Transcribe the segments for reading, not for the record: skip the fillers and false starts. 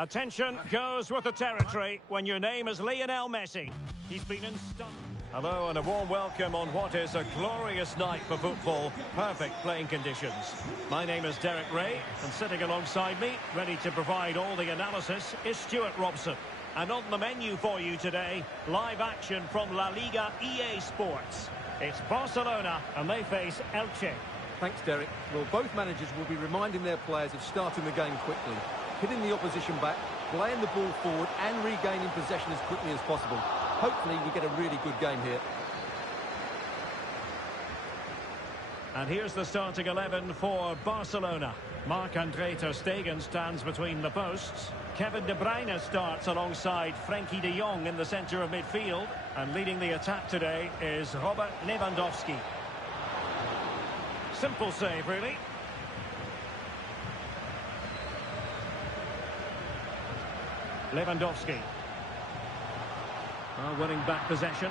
Attention goes with the territory when your name is Lionel Messi. He's been in stun. Hello and a warm welcome on what is a glorious night for football. Perfect playing conditions. My name is Derek Ray, and sitting alongside me, ready to provide all the analysis, is Stuart Robson. And on the menu for you today, live action from La Liga EA Sports. It's Barcelona, and they face Elche. Thanks, Derek. Well, both managers will be reminding their players of starting the game quickly, hitting the opposition back, playing the ball forward and regaining possession as quickly as possible. Hopefully we get a really good game here. And here's the starting 11 for Barcelona. Marc-Andre ter Stegen stands between the posts. Kevin De Bruyne starts alongside Frenkie de Jong in the centre of midfield. And leading the attack today is Robert Lewandowski. Simple save, really. Lewandowski. Winning back possession.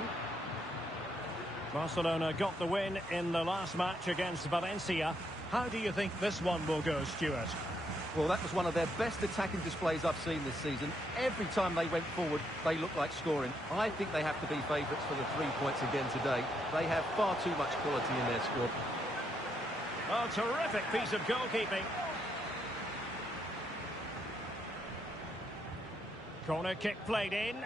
Barcelona got the win in the last match against Valencia. How do you think this one will go, Stuart? Well, that was one of their best attacking displays I've seen this season. Every time they went forward, they looked like scoring. I think they have to be favourites for the 3 points again today. They have far too much quality in their squad. Oh, terrific piece of goalkeeping. Corner kick played in.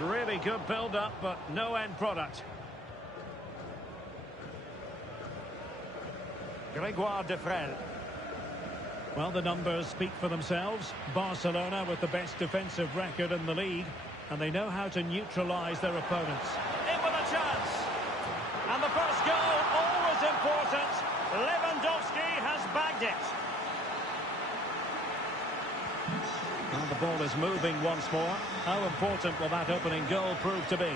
Really good build-up, but no end product. Grégoire Defrel. Well, the numbers speak for themselves. Barcelona with the best defensive record in the league, and they know how to neutralise their opponents. In with a chance. And the first goal, always important. Lewandowski has bagged it. And the ball is moving once more. How important will that opening goal prove to be?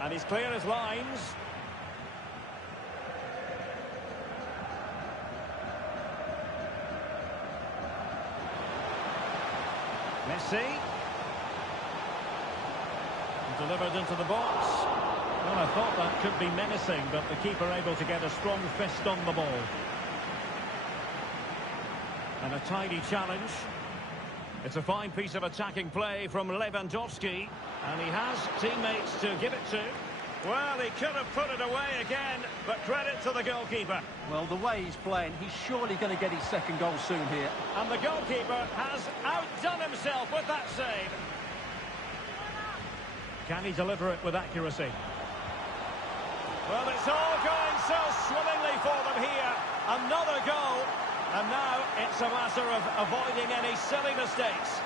And he's clear as lines. Messi. Delivered into the box. Well, I thought that could be menacing, but the keeper able to get a strong fist on the ball. And a tidy challenge. It's a fine piece of attacking play from Lewandowski. And he has teammates to give it to. Well, he could have put it away again, but credit to the goalkeeper. Well, the way he's playing, he's surely going to get his second goal soon here. And the goalkeeper has outdone himself with that save. Can he deliver it with accuracy? Well, it's all going so swimmingly for them here. Another goal. And now it's a matter of avoiding any silly mistakes.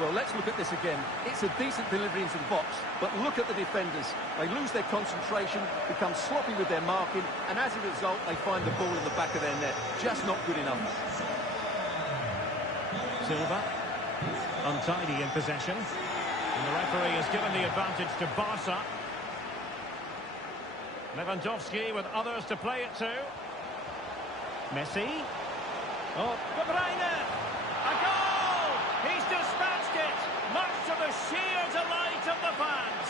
Well, let's look at this again. It's a decent delivery into the box, but look at the defenders. They lose their concentration, become sloppy with their marking, and as a result, they find the ball in the back of their net. Just not good enough. Silva, untidy in possession. And the referee has given the advantage to Barca. Lewandowski with others to play it to. Messi. Oh, De Bruyne! A goal! He's dispatched it, much to the sheer delight of the fans.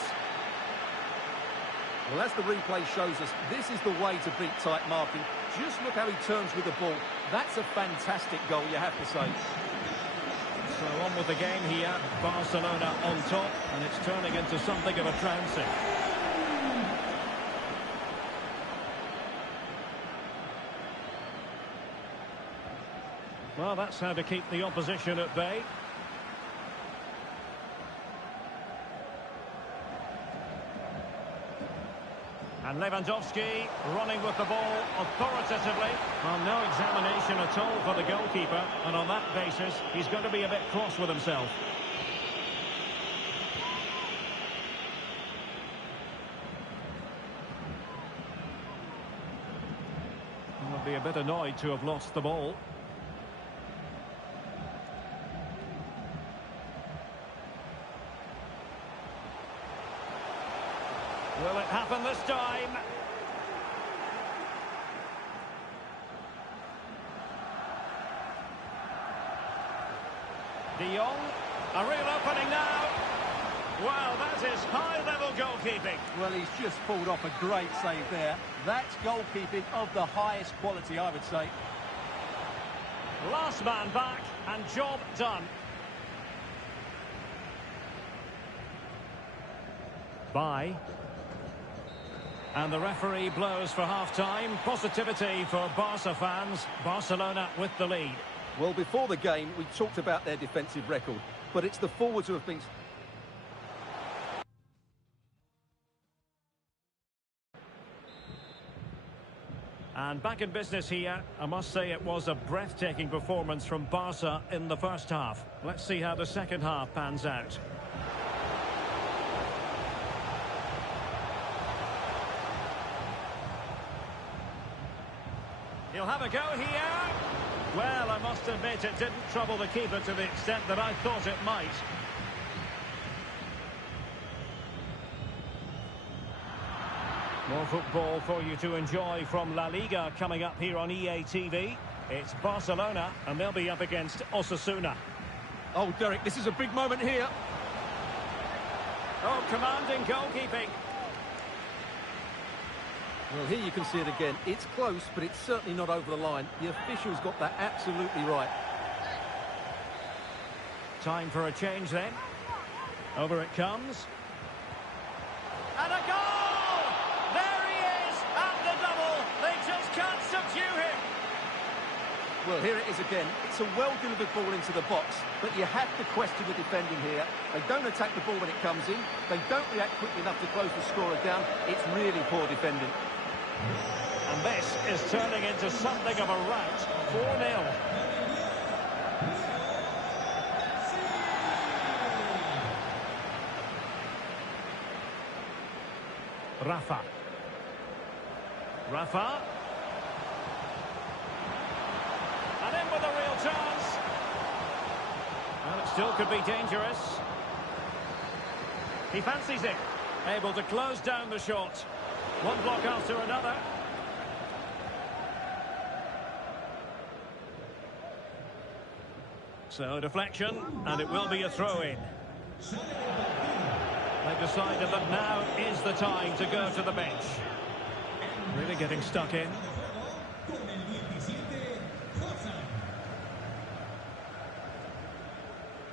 Well, as the replay shows us, this is the way to beat tight marking. Just look how he turns with the ball. That's a fantastic goal, you have to say. So on with the game here. Barcelona on top, and it's turning into something of a trouncing. Well, that's how to keep the opposition at bay. And Lewandowski running with the ball authoritatively. Well, no examination at all for the goalkeeper. And on that basis, he's going to be a bit cross with himself. He'll be a bit annoyed to have lost the ball. Will it happen this time? De Jong, a real opening now. Well, that is high-level goalkeeping. Well, he's just pulled off a great save there. That's goalkeeping of the highest quality, I would say. Last man back, and job done. Bye. And the referee blows for half-time. Positivity for Barca fans. Barcelona with the lead. Well, before the game, we talked about their defensive record, but it's the forwards who have been... And back in business here. I must say it was a breathtaking performance from Barca in the first half. Let's see how the second half pans out. He'll have a go here. Well, I must admit it didn't trouble the keeper to the extent that I thought it might. More football for you to enjoy from La Liga coming up here on EA TV. It's Barcelona, and they'll be up against Osasuna. Oh, Derek, this is a big moment here. Oh, commanding goalkeeping. Well, here you can see it again. It's close, but it's certainly not over the line. The official's got that absolutely right. Time for a change then. Over it comes. And a goal! Well, here it is again. It's a well-delivered ball into the box, but you have to question the defending here. They don't attack the ball when it comes in. They don't react quickly enough to close the scorer down. It's really poor defending. And this is turning into something of a rout. 4-0. Rafa. And in with a real chance. Well, it still could be dangerous. He fancies it. Able to close down the shot. One block after another. So, deflection, and it will be a throw-in. They've decided that now is the time to go to the bench. Really getting stuck in.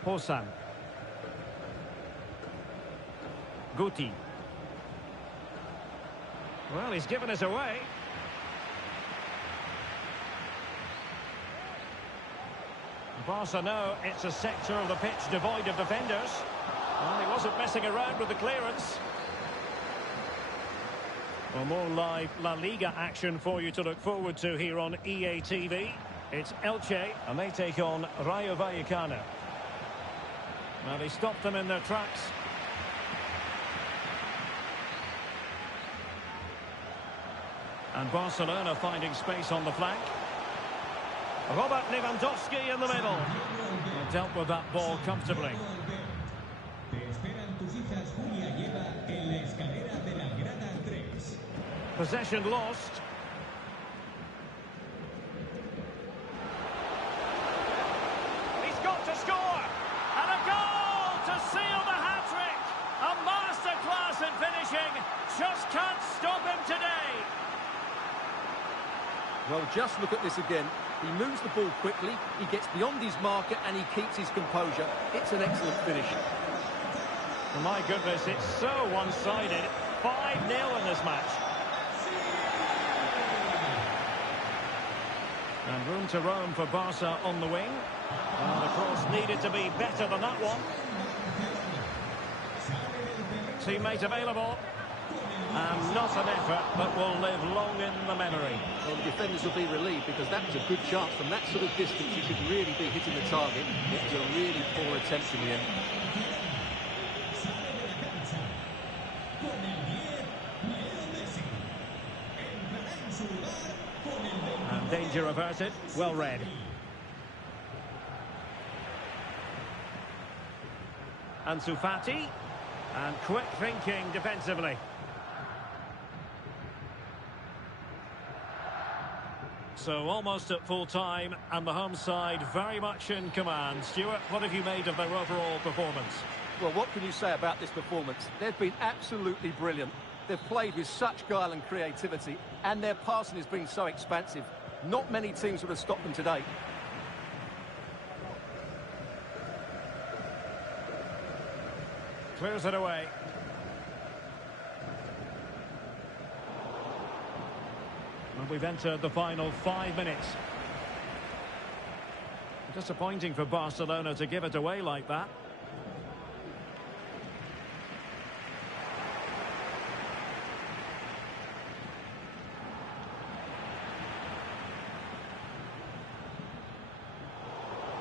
Hosan. Guti. Well, he's given us away. Barca know it's a sector of the pitch devoid of defenders. Well, he wasn't messing around with the clearance. Well, more live La Liga action for you to look forward to here on EA TV. It's Elche, and they take on Rayo Vallecano. Now, they stopped them in their tracks. And Barcelona finding space on the flank. Robert Lewandowski in the middle. And dealt with that ball comfortably. Possession lost. He's got to score. And a goal to seal the hat-trick. A masterclass in finishing. Just can't stop him today. Well, just look at this again. He moves the ball quickly, he gets beyond his marker, and he keeps his composure. It's an excellent finish. Oh my goodness, it's so one-sided. 5-0 in this match. And room to roam for Barca on the wing. And the cross needed to be better than that one. Teammate available. And not an effort, but will live long in the memory. Well, the defenders will be relieved because that was a good chance. From that sort of distance, you should really be hitting the target. It was a really poor attempt in the end. And danger averted. Well read. Ansu Fati. And quick thinking defensively. So almost at full time, and the home side very much in command. Stuart, what have you made of their overall performance? Well, what can you say about this performance? They've been absolutely brilliant. They've played with such guile and creativity, and their passing has been so expansive. Not many teams would have stopped them today. Clears it away. And we've entered the final 5 minutes. Disappointing for Barcelona to give it away like that.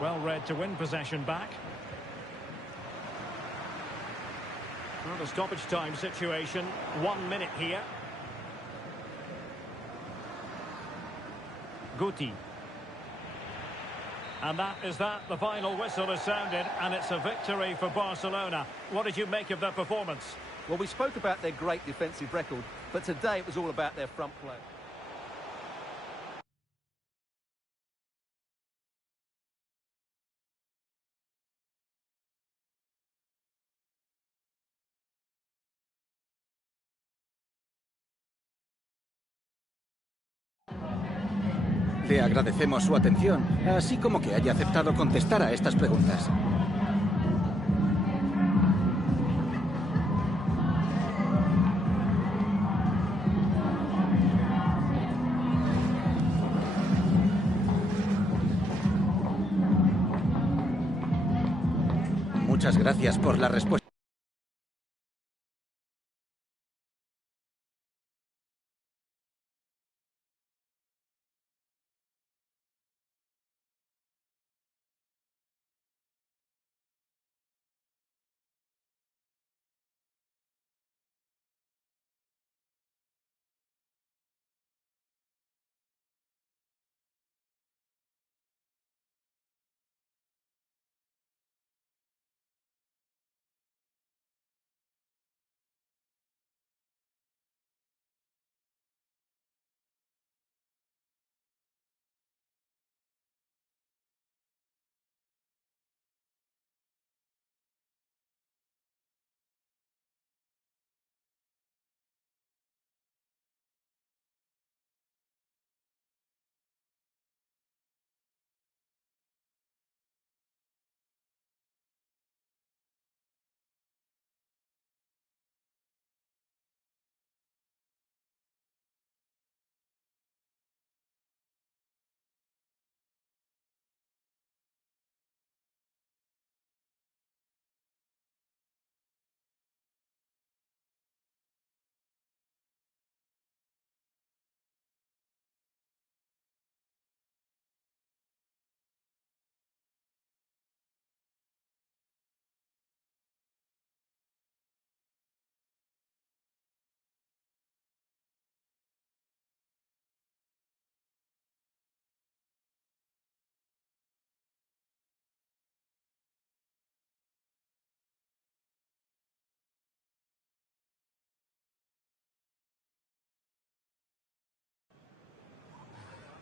Well read to win possession back. Well, the stoppage time situation, 1 minute here. Guti. And that is that. The final whistle has sounded, and it's a victory for Barcelona. What did you make of their performance? Well, we spoke about their great defensive record, but today it was all about their front play. Le agradecemos su atención, así como que haya aceptado contestar a estas preguntas. Muchas gracias por la respuesta.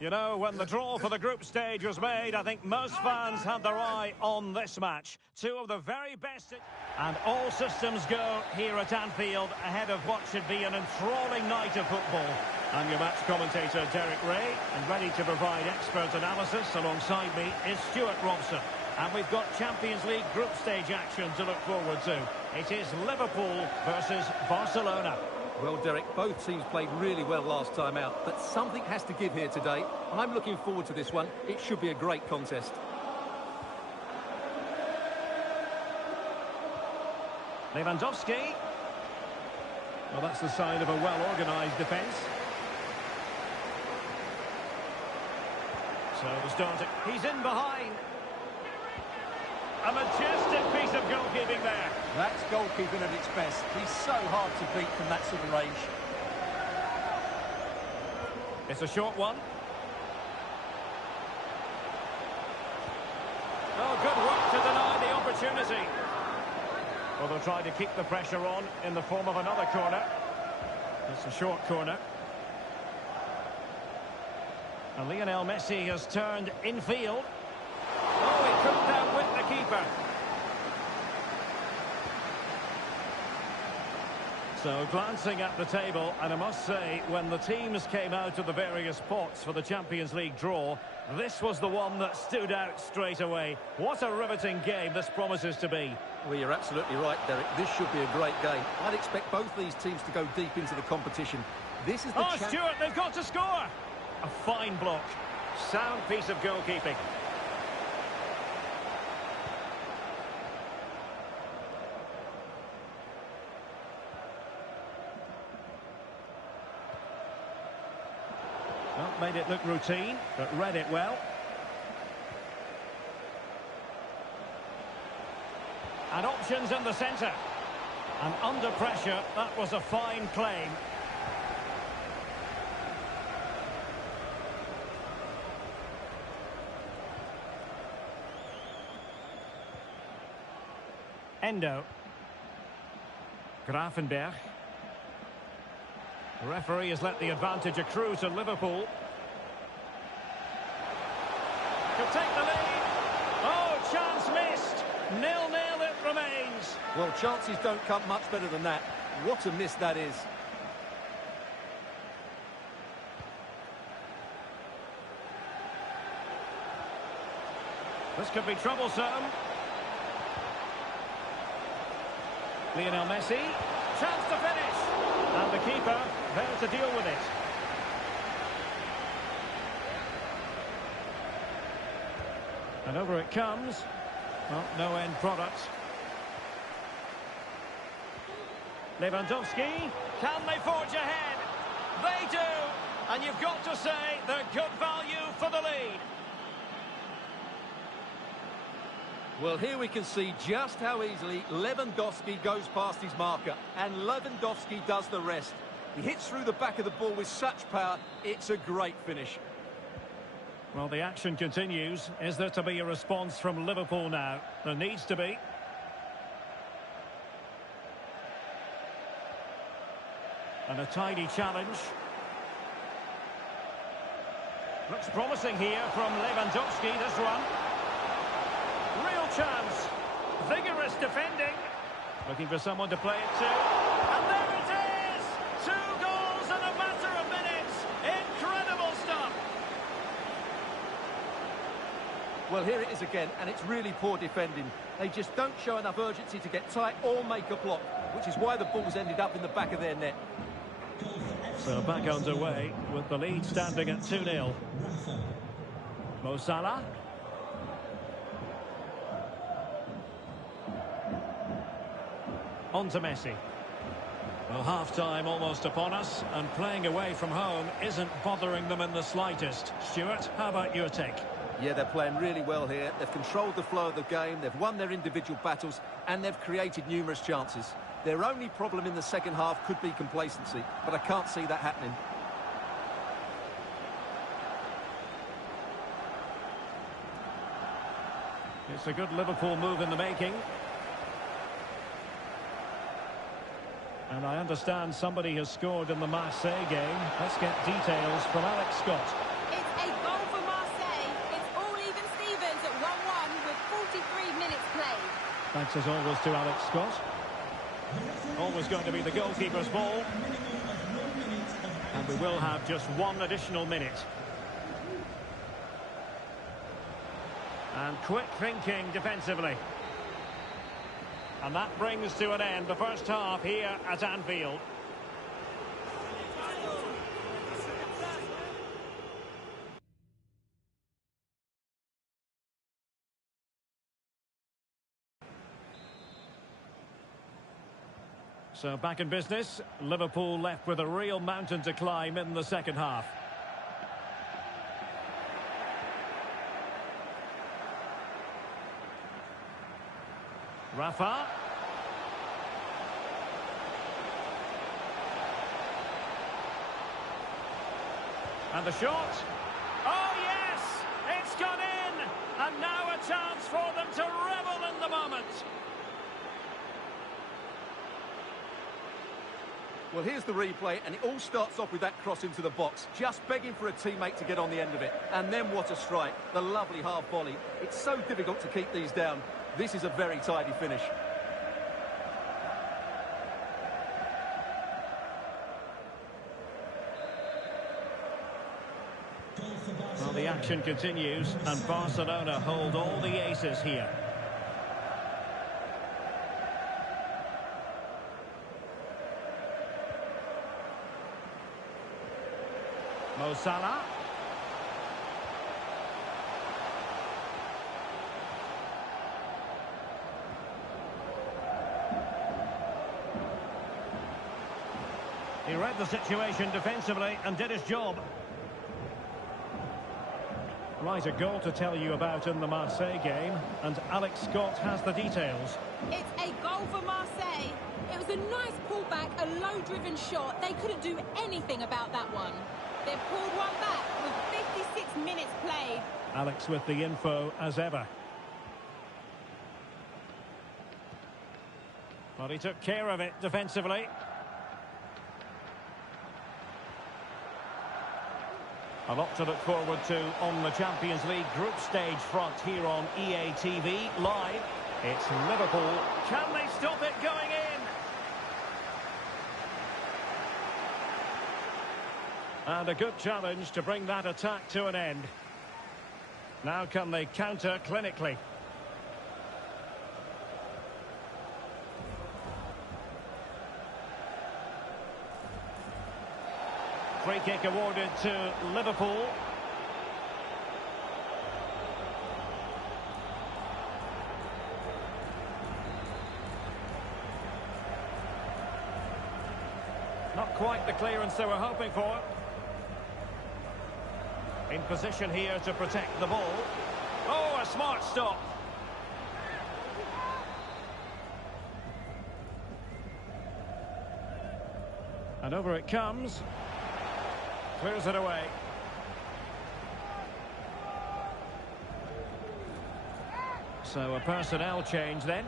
You know, when the draw for the group stage was made, I think most fans had their eye on this match. Two of the very best. And all systems go here at Anfield ahead of what should be an enthralling night of football. I'm your match commentator, Derek Ray, and ready to provide expert analysis alongside me is Stuart Robson. And we've got Champions League group stage action to look forward to. It is Liverpool versus Barcelona. Well, Derek, both teams played really well last time out, but something has to give here today. I'm looking forward to this one. It should be a great contest. Lewandowski. Well, that's the sign of a well-organised defence. So the starter, he's in behind. A majestic piece of goalkeeping there. That's goalkeeping at its best. He's so hard to beat from that sort of range. It's a short one. Oh, good work to deny the opportunity. Well, they'll try to keep the pressure on in the form of another corner. It's a short corner. And Lionel Messi has turned infield. Oh, he couldn't outwit the keeper. So glancing at the table, and I must say, when the teams came out of the various pots for the Champions League draw, this was the one that stood out straight away. What a riveting game this promises to be. Well, you're absolutely right, Derek. This should be a great game. I'd expect both these teams to go deep into the competition. This is the Stuart, they've got to score! A fine block. Sound piece of goalkeeping. Well, made it look routine, but read it well. And options in the centre. And under pressure, that was a fine claim. Endo. Grafenberg. The referee has let the advantage accrue to Liverpool. Could take the lead. Oh, chance missed. 0-0 it remains. Well, chances don't come much better than that. What a miss that is. This could be troublesome. Lionel Messi. Chance to finish. And the keeper there to deal with it. And over it comes. Well, no end product. Lewandowski. Can they forge ahead? They do. And you've got to say they're good value for the lead. Well, here we can see just how easily Lewandowski goes past his marker. And Lewandowski does the rest. He hits through the back of the ball with such power. It's a great finish. Well, the action continues. Is there to be a response from Liverpool now? There needs to be. And a tidy challenge. Looks promising here from Lewandowski, this run. Real chance. Vigorous defending. Looking for someone to play it to. And there it is! 2 goals in a matter of minutes. Incredible stuff. Well, here it is again, and it's really poor defending. They just don't show enough urgency to get tight or make a block, which is why the ball's ended up in the back of their net. So back underway with the lead standing at 2-0. Mo Salah. On to Messi. Well, half-time almost upon us, and playing away from home isn't bothering them in the slightest. Stuart, how about your take? Yeah, they're playing really well here. They've controlled the flow of the game, they've won their individual battles, and they've created numerous chances. Their only problem in the second half could be complacency, but I can't see that happening. It's a good Liverpool move in the making. And I understand somebody has scored in the Marseille game. Let's get details from Alex Scott. It's a goal for Marseille. It's all even Stevens at 1-1 with 43 minutes played. Thanks as always to Alex Scott. Always going to be the goalkeeper's ball. And we will have just one additional minute. And quick thinking defensively. And that brings to an end the first half here at Anfield. So back in business, Liverpool left with a real mountain to climb in the second half. Rafa. And the shot. Oh, yes! It's gone in! And now a chance for them to revel in the moment. Well, here's the replay, and it all starts off with that cross into the box, just begging for a teammate to get on the end of it. And then what a strike, the lovely half volley. It's so difficult to keep these down. This is a very tidy finish. Well, the action continues, and Barcelona hold all the aces here. Mo Salah. He read the situation defensively and did his job. Right, a goal to tell you about in the Marseille game, and Alex Scott has the details. It's a goal for Marseille. It was a nice pullback, a low-driven shot. They couldn't do anything about that one. They've pulled one back with 56 minutes played. Alex with the info as ever. Well, he took care of it defensively. A lot to look forward to on the Champions League group stage front here on EA TV Live. It's Liverpool. Can they stop it going in? And a good challenge to bring that attack to an end. Now can they counter clinically? Free kick awarded to Liverpool. Not quite the clearance they were hoping for. In position here to protect the ball. Oh, a smart stop. And over it comes. Clears it away. So a personnel change then.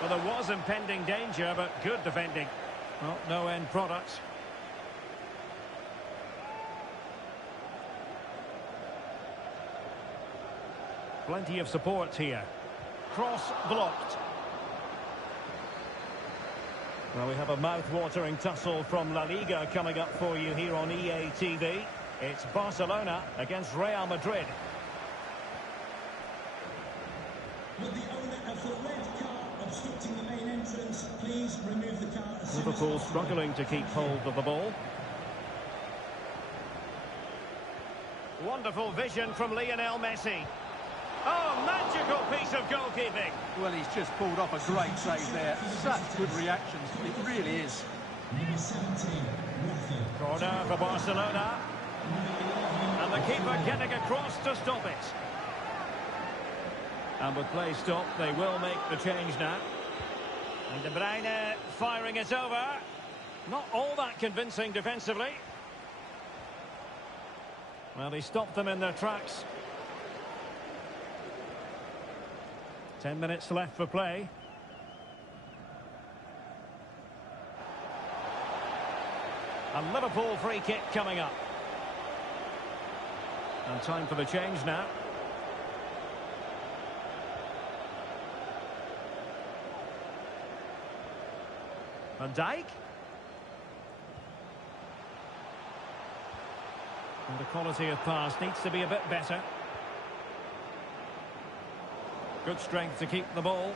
Well, there was impending danger, but good defending. Well, no end product. Plenty of support here. Cross blocked. Well, we have a mouth-watering tussle from La Liga coming up for you here on EA TV. It's Barcelona against Real Madrid. With the owner of the red car obstructing the main entrance, please remove the car as soon as Liverpool possible. struggling to keep hold of the ball. Wonderful vision from Lionel Messi. Oh, magical piece of goalkeeping. Well, he's just pulled off a great save there. Such good reactions. It really is. Number 17, Rafa. Corner for Barcelona. And the keeper getting across to stop it. And with play stopped, they will make the change now. And De Bruyne firing it over. Not all that convincing defensively. Well, he stopped them in their tracks. 10 minutes left for play. A Liverpool free kick coming up. And time for the change now. Van Dijk. And the quality of pass needs to be a bit better. Good strength to keep the ball.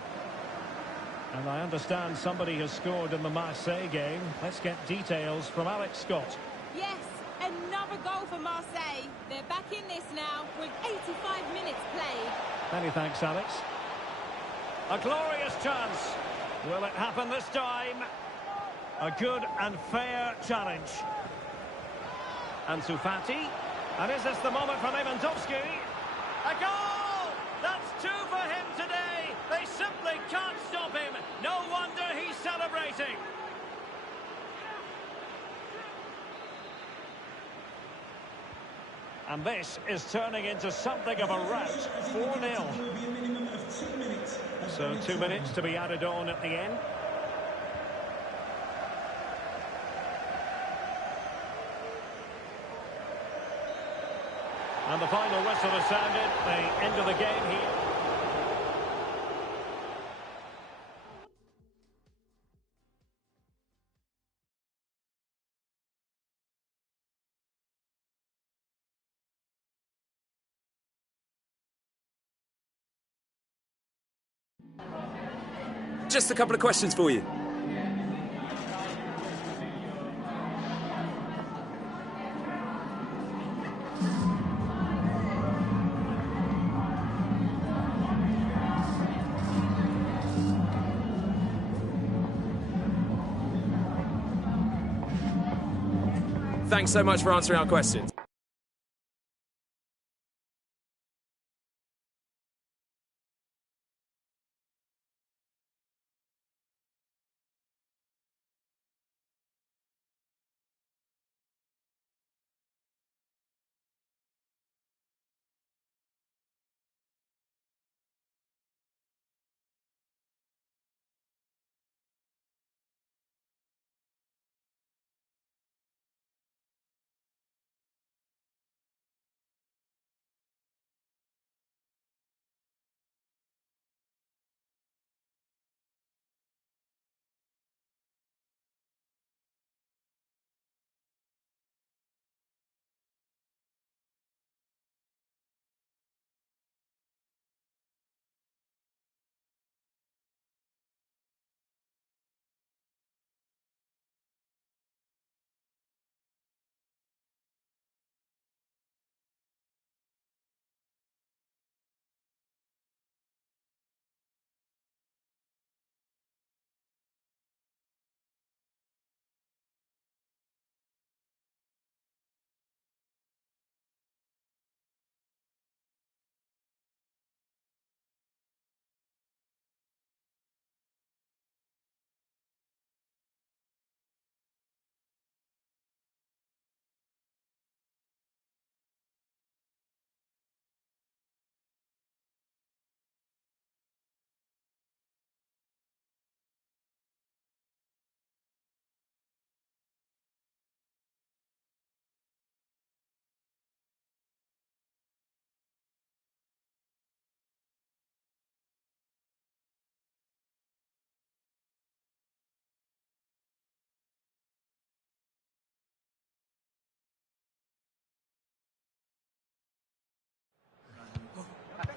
And I understand somebody has scored in the Marseille game. Let's get details from Alex Scott. Yes, another goal for Marseille. They're back in this now with 85 minutes played. Many thanks, Alex. A glorious chance. Will it happen this time? A good and fair challenge. Ansu Fati. And is this the moment for Lewandowski? A goal! That's two for him today. They simply can't stop him. No wonder he's celebrating. And this is turning into something of a rout. 4-0. There will be a minimum of 2 minutes. So 2 minutes to be added on at the end. And the final whistle has sounded. The end of the game here. Just a couple of questions for you. Thanks so much for answering our questions.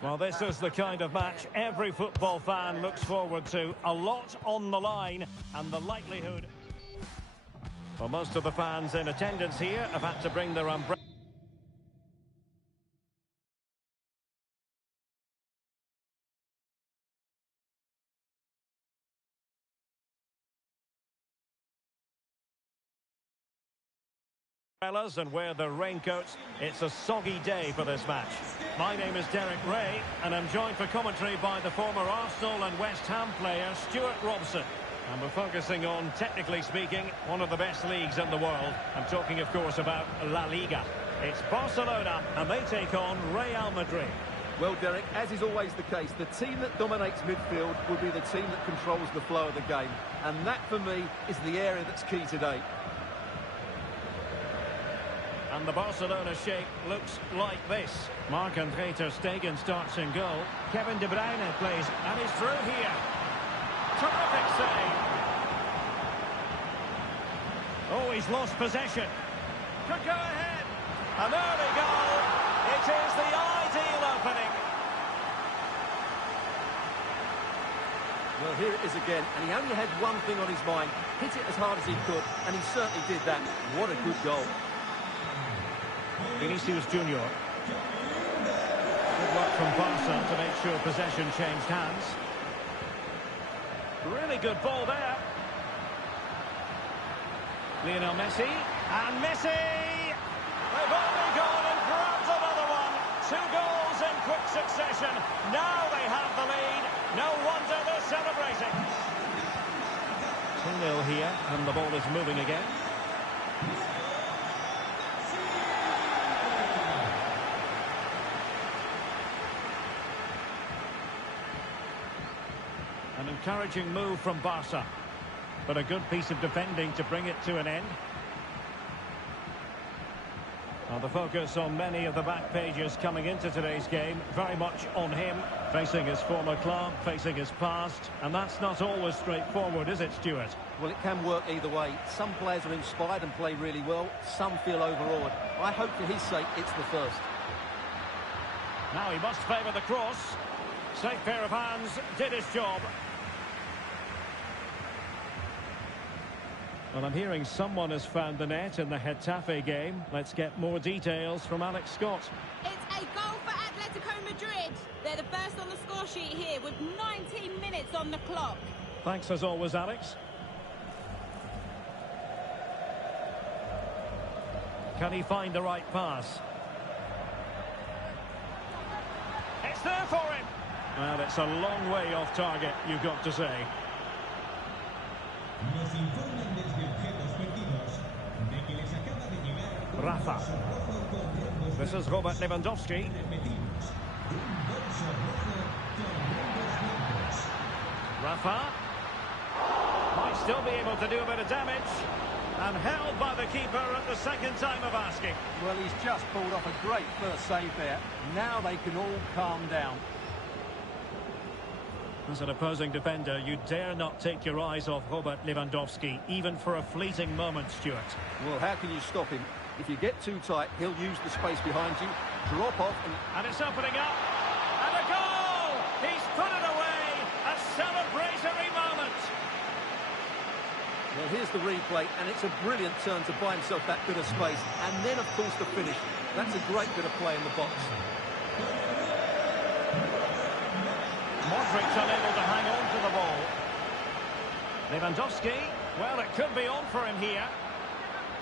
Well, this is the kind of match every football fan looks forward to. A lot on the line, and the likelihood... Well, most of the fans in attendance here have had to bring their umbrella. And wear their raincoats. It's a soggy day for this match. My name is Derek Ray, and I'm joined for commentary by the former Arsenal and West Ham player Stuart Robson. And we're focusing on, technically speaking, one of the best leagues in the world. I'm talking, of course, about La Liga. It's Barcelona, and they take on Real Madrid. Well, Derek, as is always the case, the team that dominates midfield will be the team that controls the flow of the game. And that, for me, is the area that's key today. And the Barcelona shape looks like this. Marc-André ter Stegen starts in goal. Kevin De Bruyne plays, and he's through here. Terrific save. Oh, he's lost possession. Could go ahead. An early goal. It is the ideal opening. Well, here it is again, and he only had one thing on his mind. Hit it as hard as he could, and he certainly did that. What a good goal. Vinicius Junior. Good work from Barca to make sure possession changed hands. Really good ball there. Lionel Messi. And Messi! They've only gone and grabbed another one. 2 goals in quick succession. Now they have the lead. No wonder they're celebrating. 2-0 here, and the ball is moving again. encouraging move from Barca. But a good piece of defending to bring it to an end. Well, the focus on many of the back pages coming into today's game, very much on him, facing his former club, facing his past, and that's not always straightforward, is it, Stuart? Well, it can work either way. Some players are inspired and play really well, some feel overawed. I hope for his sake it's the first. Now he must favour the cross. Safe pair of hands, did his job. Well, I'm hearing someone has found the net in the Getafe game. Let's get more details from Alex Scott. It's a goal for Atletico Madrid. They're the first on the score sheet here with 19 minutes on the clock. Thanks as always, Alex. Can he find the right pass? It's there for him. Well, it's a long way off target, you've got to say. Nos informan desde objetos perdidos de que les acaba de llegar Rafa. rojo con This is Robert Lewandowski. repetimos. Un bolso rojo con rombos blancos. Rafa. Might still be able to do a bit of damage. And held by the keeper at the second time of asking. Well, he's just pulled off a great first save there. Now they can all calm down. As an opposing defender, you dare not take your eyes off Robert Lewandowski, even for a fleeting moment, Stuart. Well, how can you stop him? If you get too tight, he'll use the space behind you, drop off and... And it's opening up. And a goal! He's put it away. A celebratory moment. Well, here's the replay, and it's a brilliant turn to buy himself that bit of space. And then, of course, the finish. That's a great bit of play in the box. Modric unable to hang on to the ball. Lewandowski, well, it could be on for him here.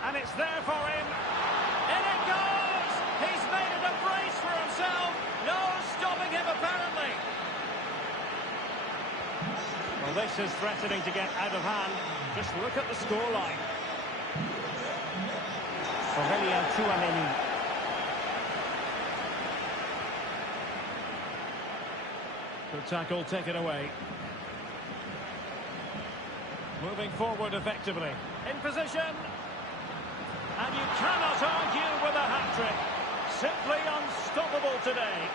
And it's there for him. In it goes! He's made it a brace for himself. No stopping him, apparently. Well, this is threatening to get out of hand. Just look at the scoreline. Aurelien Tchouameni. Good tackle taken away. Moving forward effectively. In position. And you cannot argue with a hat-trick. Simply unstoppable today.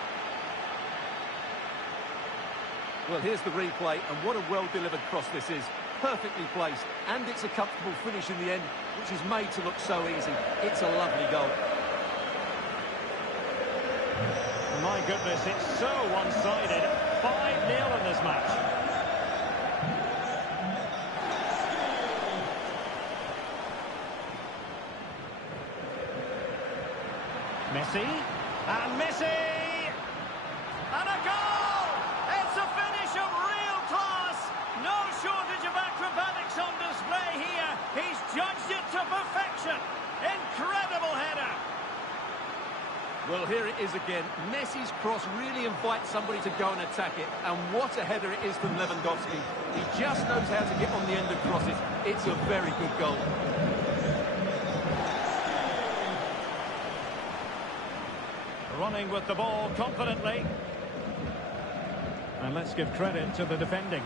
Well, here's the replay, and what a well-delivered cross this is. Perfectly placed, and it's a comfortable finish in the end, which is made to look so easy. It's a lovely goal. My goodness, it's so one-sided. 5-0 in this match. Messi. And Messi! And a goal! It's a finish of real class. No shortage of acrobatics on display here. He's judged it to perfection. Incredible header. Well, here it is again. Messi's cross really invites somebody to go and attack it. And what a header it is from Lewandowski. He just knows how to get on the end of crosses. It's a very good goal. Running with the ball confidently. And let's give credit to the defending.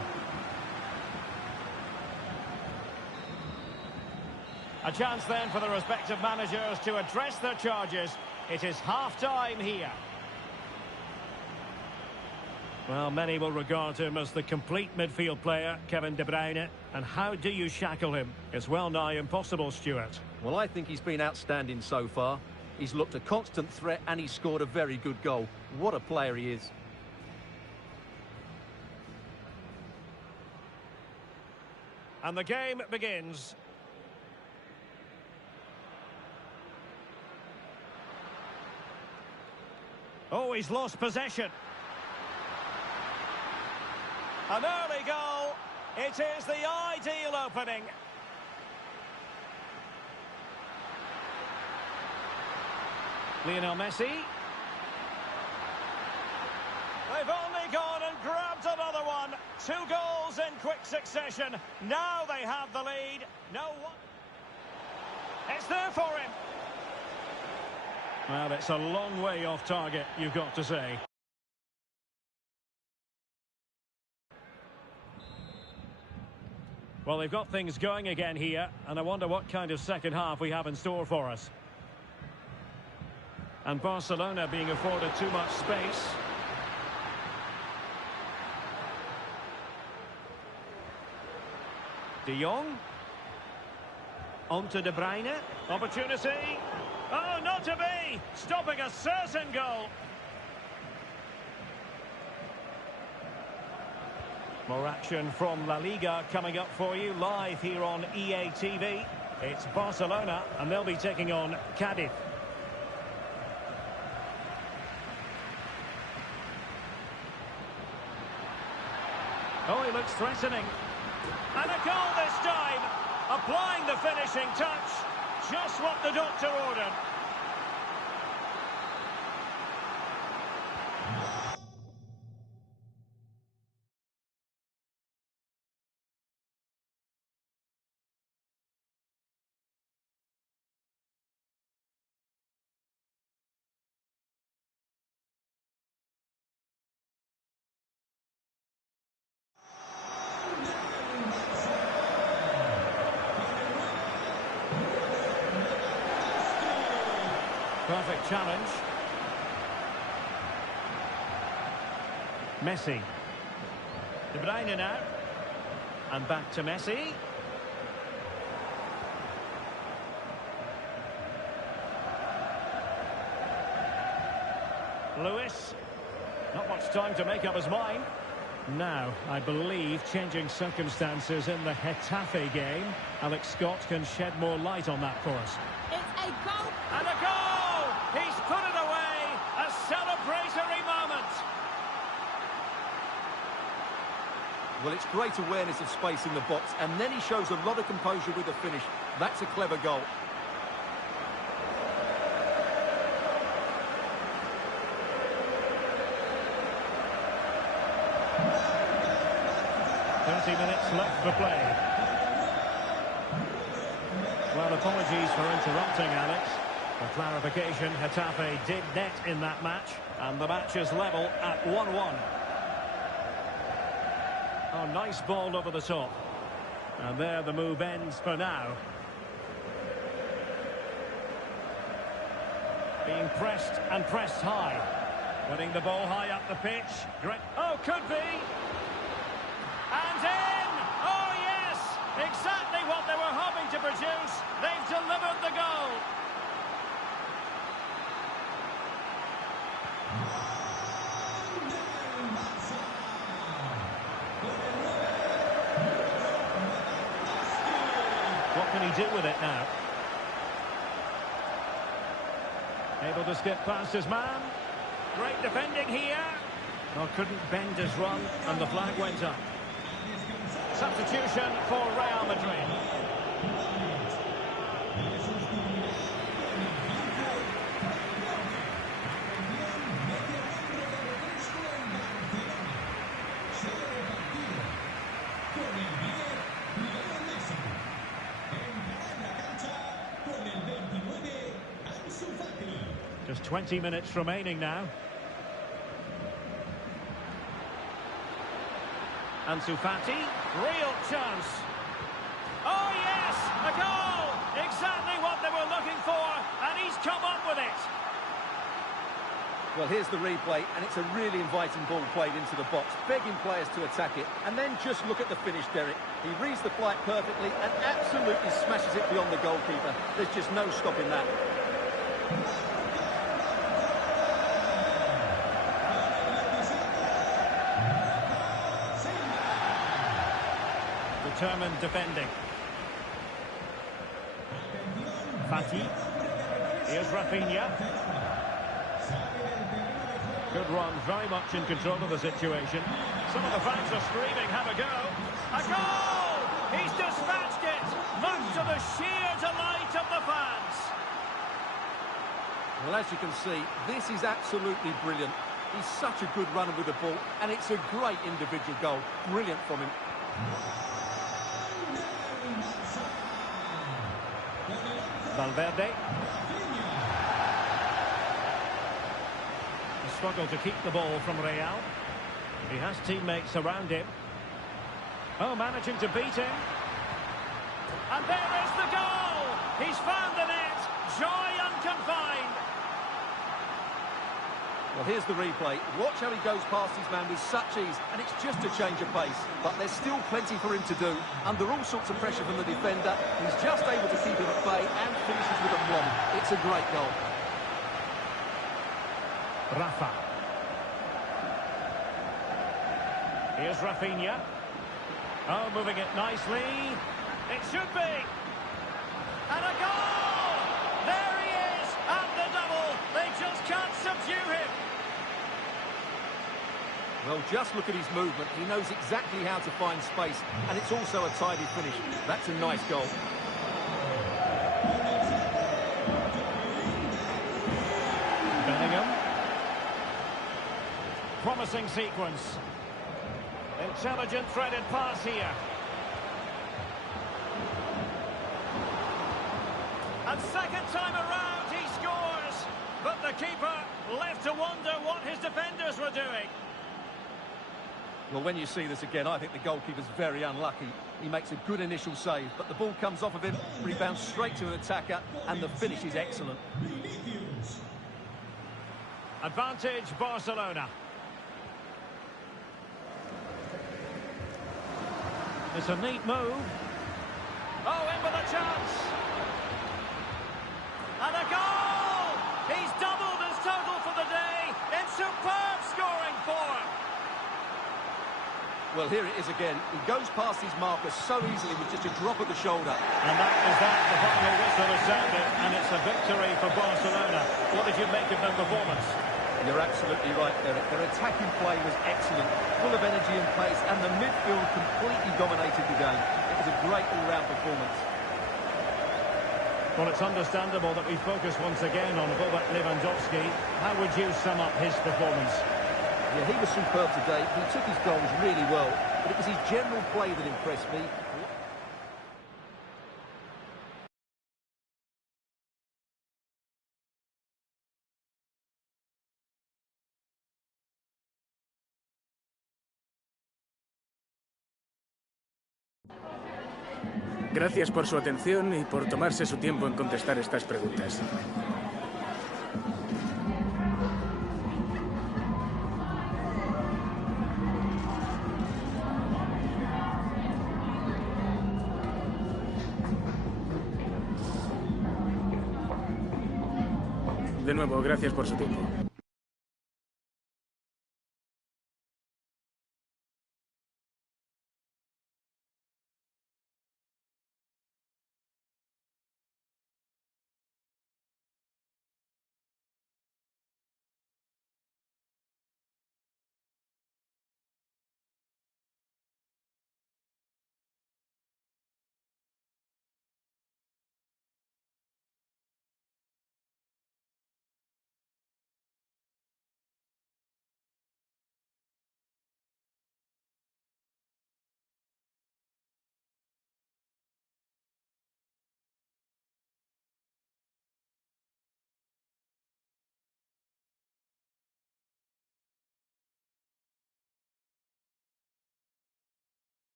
A chance then for the respective managers to address their charges. It is half-time here. Well, many will regard him as the complete midfield player, Kevin De Bruyne. And how do you shackle him? It's well nigh impossible, Stuart. Well, I think he's been outstanding so far. He's looked a constant threat and he's scored a very good goal. What a player he is. And the game begins. Oh, he's lost possession. An early goal. It is the ideal opening. Lionel Messi. They've only gone and grabbed another one. 2 goals in quick succession. Now they have the lead. No one. It's there for him. Well, it's a long way off target, you've got to say. Well, they've got things going again here, and I wonder what kind of second half we have in store for us. And Barcelona being afforded too much space. De Jong. On to De Bruyne. Opportunity. Oh, not to be! Stopping a certain goal. More action from La Liga coming up for you live here on EA TV. It's Barcelona, and they'll be taking on Cadiz. Oh, he looks threatening. And a goal this time. Applying the finishing touch. Just what the doctor ordered. Perfect challenge. Messi. De Bruyne now. And back to Messi. Lewis. Not much time to make up his mind. Now, I believe, changing circumstances in the Getafe game. Alex Scott can shed more light on that for us. It's a goal. And a goal! He's put it away! A celebratory moment! Well, it's great awareness of space in the box, and then he shows a lot of composure with the finish. That's a clever goal. Minutes left for play. Well, apologies for interrupting, Alex. For clarification, Getafe did net in that match, and the match is level at 1-1. Oh, nice ball over the top. And there the move ends for now. Being pressed and pressed high. Winning the ball high up the pitch. Great. Oh, could be. And in! Oh, yes! Exactly what they were hoping to produce. They've delivered the goal. What can he do with it now? Able to skip past his man. Great defending here. Well, couldn't bend his run, and the flag went up. Substitution for Real Madrid. Just 20 minutes remaining now. Ansu Fati, real chance. Oh yes, a goal! Exactly what they were looking for, and he's come up with it. Well, here's the replay, and it's a really inviting ball played into the box, begging players to attack it. And then just look at the finish, Derek. He reads the flight perfectly and absolutely smashes it beyond the goalkeeper. There's just no stopping that. Determined defending. Fati. Here's Rafinha. Good run, very much in control of the situation. Some of the fans are screaming, have a go. A goal! He's dispatched it! Much to the sheer delight of the fans. Well, as you can see, this is absolutely brilliant. He's such a good runner with the ball, and it's a great individual goal. Brilliant from him. Valverde. He struggled to keep the ball from Real. He has teammates around him. Oh, managing to beat him. And there is the goal! He's found the net! Joy unconfined! Well, here's the replay. Watch how he goes past his man with such ease, and it's just a change of pace. But there's still plenty for him to do. Under all sorts of pressure from the defender, he's just able to keep him at bay and finishes with a plum. It's a great goal. Rafa. Here's Rafinha. Oh, moving it nicely. It should be. And a goal! There he is! And the double! They just can't subdue him! Well, just look at his movement. He knows exactly how to find space, and it's also a tidy finish. That's a nice goal. Bellingham. Promising sequence. Intelligent threaded pass here. And second time around he scores. But the keeper left to wonder what his defenders were doing. Well, when you see this again, I think the goalkeeper's very unlucky. He makes a good initial save, but the ball comes off of him, rebounds straight to an attacker, and the finish is excellent. Advantage Barcelona. It's a neat move. Oh, in with a chance. And a goal! He's doubled his total for the day in superb scoring form. Well, here it is again. He goes past his marker so easily with just a drop of the shoulder. And that is that. The final whistle has sounded, and it's a victory for Barcelona. What did you make of their performance? You're absolutely right, Derek. Their attacking play was excellent, full of energy and pace, and the midfield completely dominated the game. It was a great all-round performance. Well, it's understandable that we focus once again on Robert Lewandowski. How would you sum up his performance? Yeah, he was superb today. He took his goals really well, but it was his general play that impressed me. Gracias por su atención y por tomarse su tiempo en contestar estas preguntas. De nuevo, gracias por su tiempo.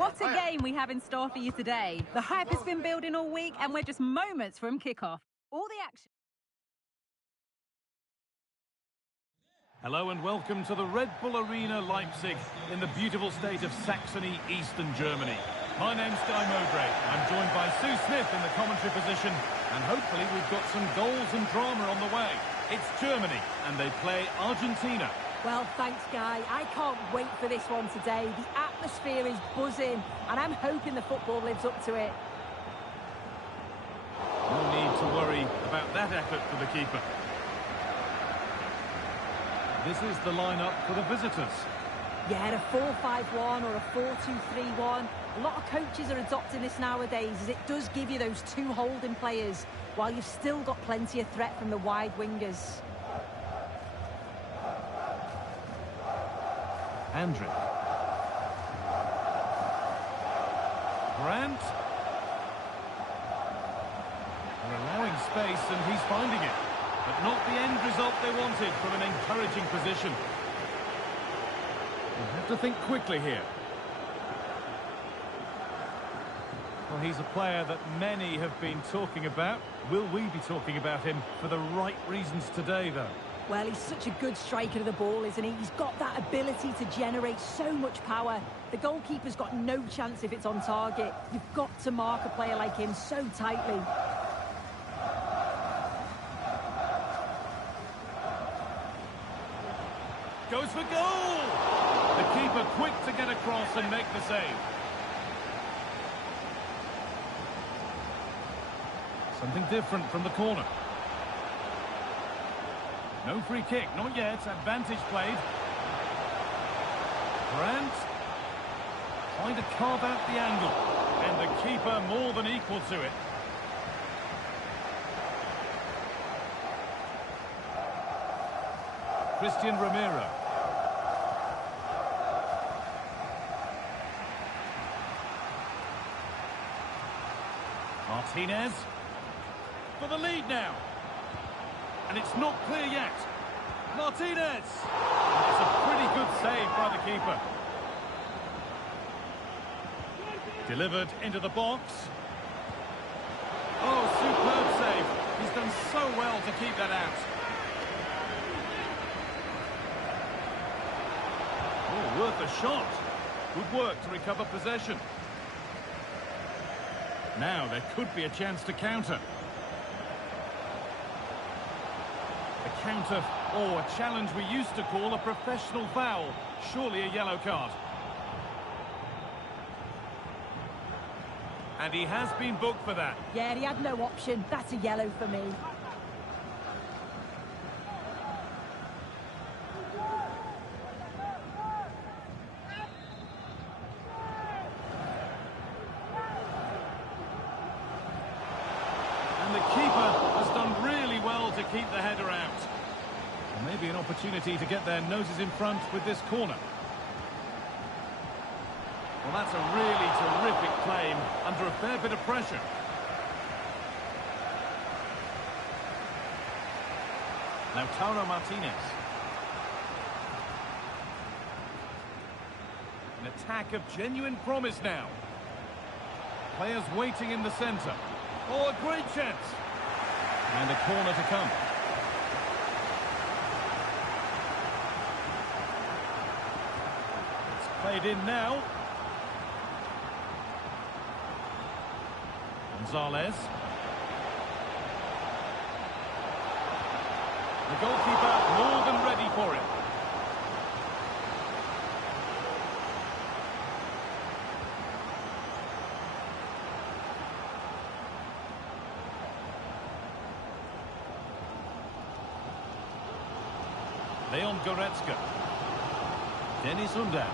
What a game we have in store for you today. The hype has been building all week and we're just moments from kickoff. All the action. Hello and welcome to the Red Bull Arena Leipzig in the beautiful state of Saxony, eastern Germany. My name's Guy Mowbray. I'm joined by Sue Smith in the commentary position, and hopefully we've got some goals and drama on the way. It's Germany and they play Argentina. Well, thanks, Guy. I can't wait for this one today. The atmosphere is buzzing, and I'm hoping the football lives up to it. No need to worry about that effort for the keeper. This is the lineup for the visitors. Yeah, a 4-5-1 or a 4-2-3-1. A lot of coaches are adopting this nowadays, as it does give you those two holding players, while you've still got plenty of threat from the wide wingers. Andrick. Grant. They're allowing space and he's finding it. But not the end result they wanted from an encouraging position. They have to think quickly here. Well, he's a player that many have been talking about. Will we be talking about him for the right reasons today, though? Well, he's such a good striker of the ball, isn't he? He's got that ability to generate so much power. The goalkeeper's got no chance if it's on target. You've got to mark a player like him so tightly. Goes for goal! The keeper quick to get across and make the save. Something different from the corner. No free kick, not yet. Advantage played. Grant trying to carve out the angle. And the keeper more than equal to it. Christian Romero. Martinez for the lead now. And it's not clear yet. Martinez! It's a pretty good save by the keeper. Delivered into the box. Oh, superb save. He's done so well to keep that out. Oh, worth a shot. Good work to recover possession. Now there could be a chance to counter. A counter, or a challenge we used to call a professional foul. Surely a yellow card. And he has been booked for that. Yeah, he had no option. That's a yellow for me. And the keeper has done really well to keep the header out. And maybe an opportunity to get their noses in front with this corner. Well, that's a really terrific claim under a fair bit of pressure. Lautaro Martinez. An attack of genuine promise now. Players waiting in the centre. Oh, a great chance. And a corner to come. It's played in now. Gonzalez. The goalkeeper more than ready for it. Leon Goretzka. Dennis Undav.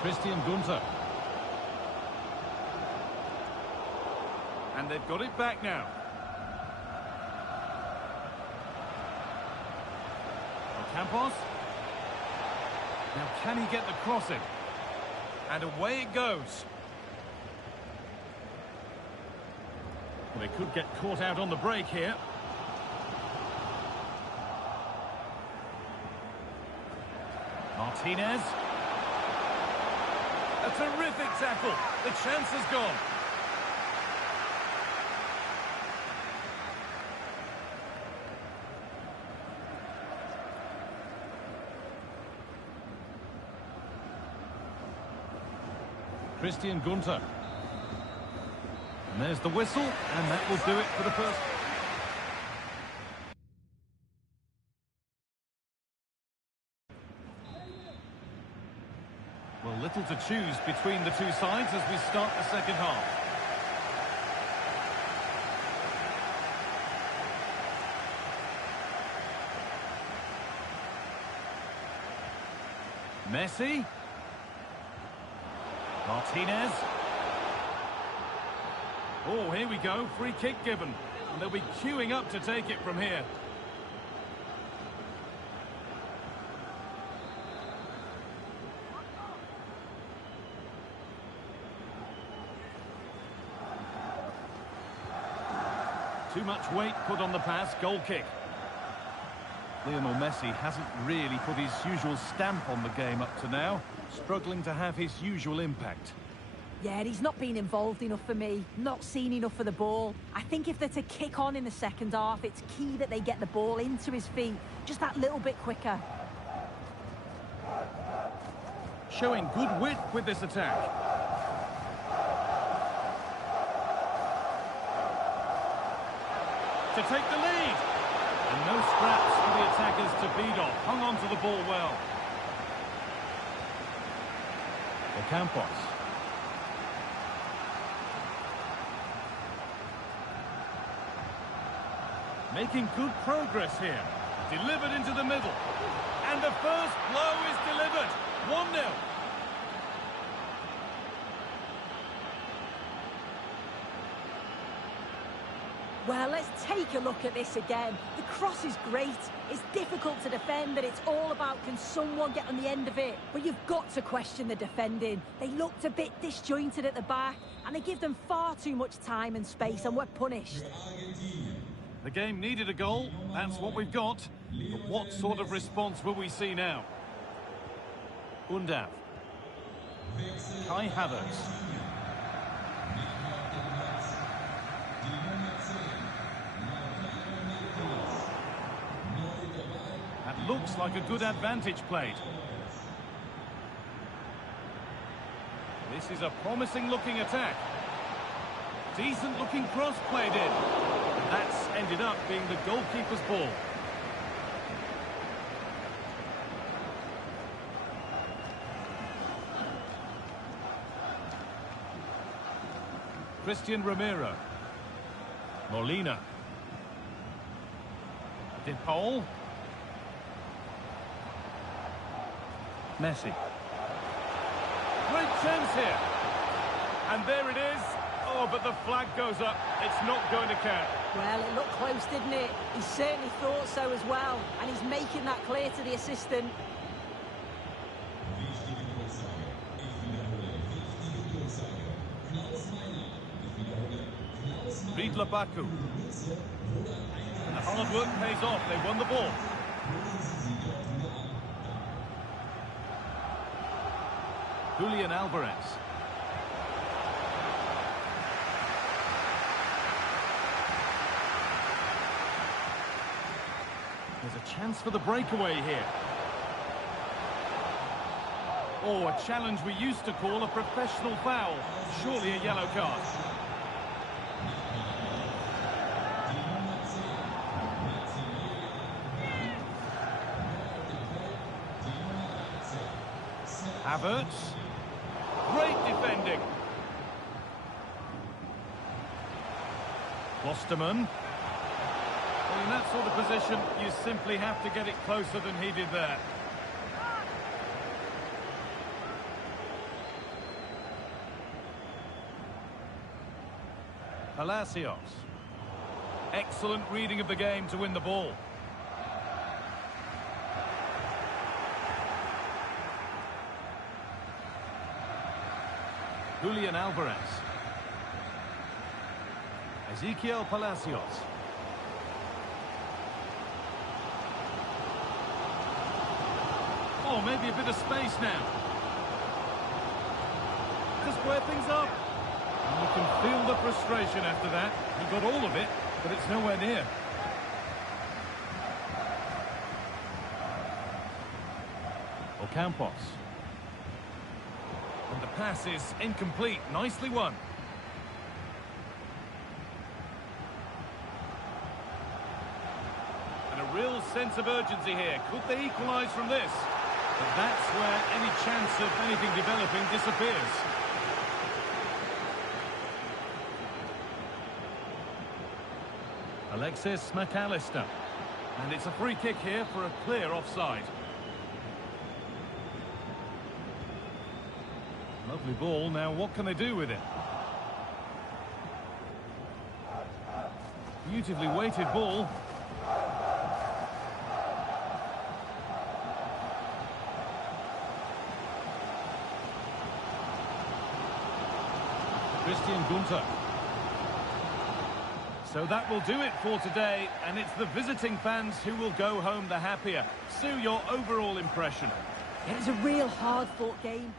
Christian Gunther. And they've got it back now. Campos. Now can he get the crossing? And away it goes. Well, they could get caught out on the break here. Martinez. A terrific tackle. The chance has gone. Christian Gunter. And there's the whistle, and that will do it for the first. Well, little to choose between the two sides as we start the second half. Messi. Martinez. Oh, here we go. Free kick given. And they'll be queuing up to take it from here. Too much weight put on the pass. Goal kick. Lionel Messi hasn't really put his usual stamp on the game up to now. Struggling to have his usual impact. Yeah, he's not been involved enough for me. Not seen enough for the ball. I think if they're to kick on in the second half, it's key that they get the ball into his feet just that little bit quicker. Showing good width with this attack. To take the lead. And no scraps for the attackers to beat off. Hung on to the ball well. Campos. Making good progress here. Delivered into the middle. And the first blow is delivered. 1-0. Well, let's take a look at this again. The cross is great. It's difficult to defend, and it's all about can someone get on the end of it. But you've got to question the defending. They looked a bit disjointed at the back, and they give them far too much time and space, and we're punished. The game needed a goal. That's what we've got. But what sort of response will we see now? Undav. Kai Havertz. That looks like a good advantage played. This is a promising looking attack. Decent looking cross played in. And that's ended up being the goalkeeper's ball. Christian Romero. Molina. De Paul. Messi. Great chance here. And there it is. Oh, but the flag goes up. It's not going to count. Well, it looked close, didn't it? He certainly thought so as well. And he's making that clear to the assistant. Riedler Baku. And the hard work pays off. They won the ball. Julian Alvarez. There's a chance for the breakaway here. Oh, a challenge we used to call a professional foul. Surely a yellow card. Havertz. Great defending. Klosterman. Well, in that sort of position, you simply have to get it closer than he did there. Palacios. Excellent reading of the game to win the ball. Julian Alvarez. Ezequiel Palacios. Oh, maybe a bit of space now. to square things up. And you can feel the frustration after that. He got all of it, but it's nowhere near. Ocampos. And the pass is incomplete. Nicely won. And a real sense of urgency here. Could they equalise from this? But that's where any chance of anything developing disappears. Alexis McAllister. And it's a free kick here for a clear offside. Lovely ball. Now what can they do with it? Beautifully weighted ball. Christian Gunter. So that will do it for today, and it's the visiting fans who will go home the happier. Sue, your overall impression? It was a real hard-fought game.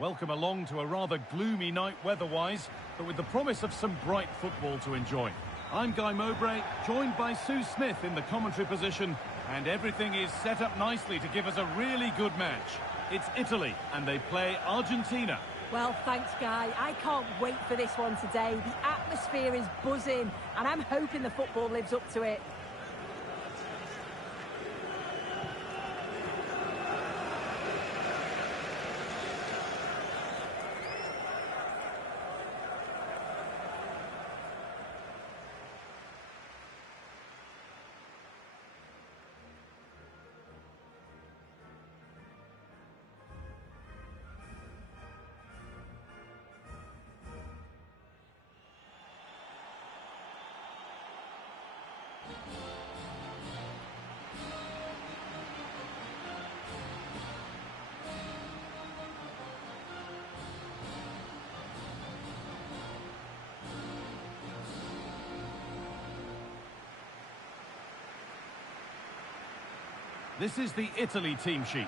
Welcome along to a rather gloomy night weather-wise, but with the promise of some bright football to enjoy. I'm Guy Mowbray, joined by Sue Smith in the commentary position, and everything is set up nicely to give us a really good match. It's Italy, and they play Argentina. Well, thanks, Guy. I can't wait for this one today. The atmosphere is buzzing, and I'm hoping the football lives up to it. This is the Italy team sheet.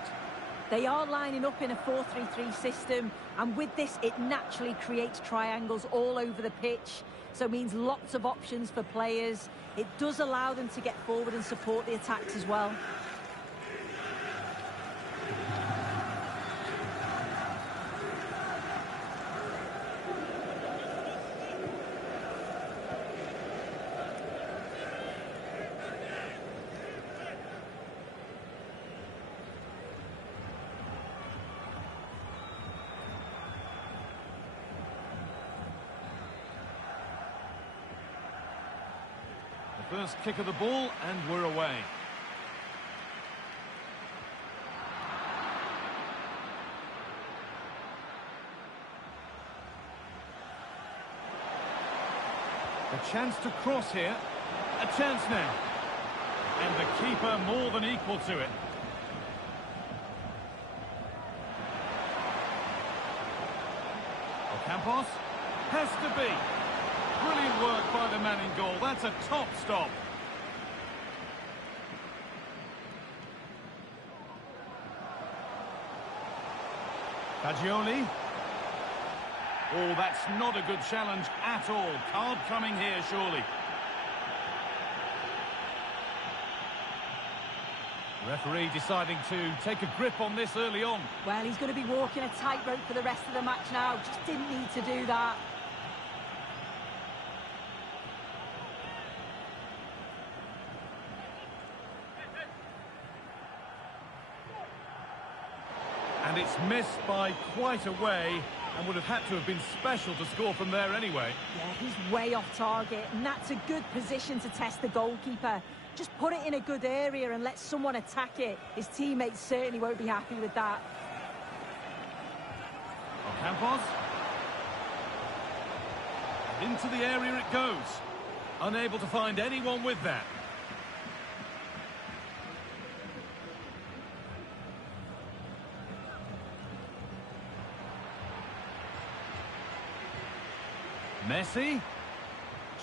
They are lining up in a 4-3-3 system, and with this, it naturally creates triangles all over the pitch, so it means lots of options for players. It does allow them to get forward and support the attacks as well. First kick of the ball, and we're away. A chance to cross here. A chance now. And the keeper more than equal to it. Campos has to be. Brilliant work by the man in goal. That's a top stop. Fagioli. Oh, that's not a good challenge at all. Card coming here, surely. Referee deciding to take a grip on this early on. Well, he's going to be walking a tightrope for the rest of the match now. Just didn't need to do that. And it's missed by quite a way, and would have had to have been special to score from there anyway. Yeah, he's way off target, and that's a good position to test the goalkeeper. Just put it in a good area and let someone attack it. His teammates certainly won't be happy with that. Campos. Into the area it goes. Unable to find anyone with that. Messi,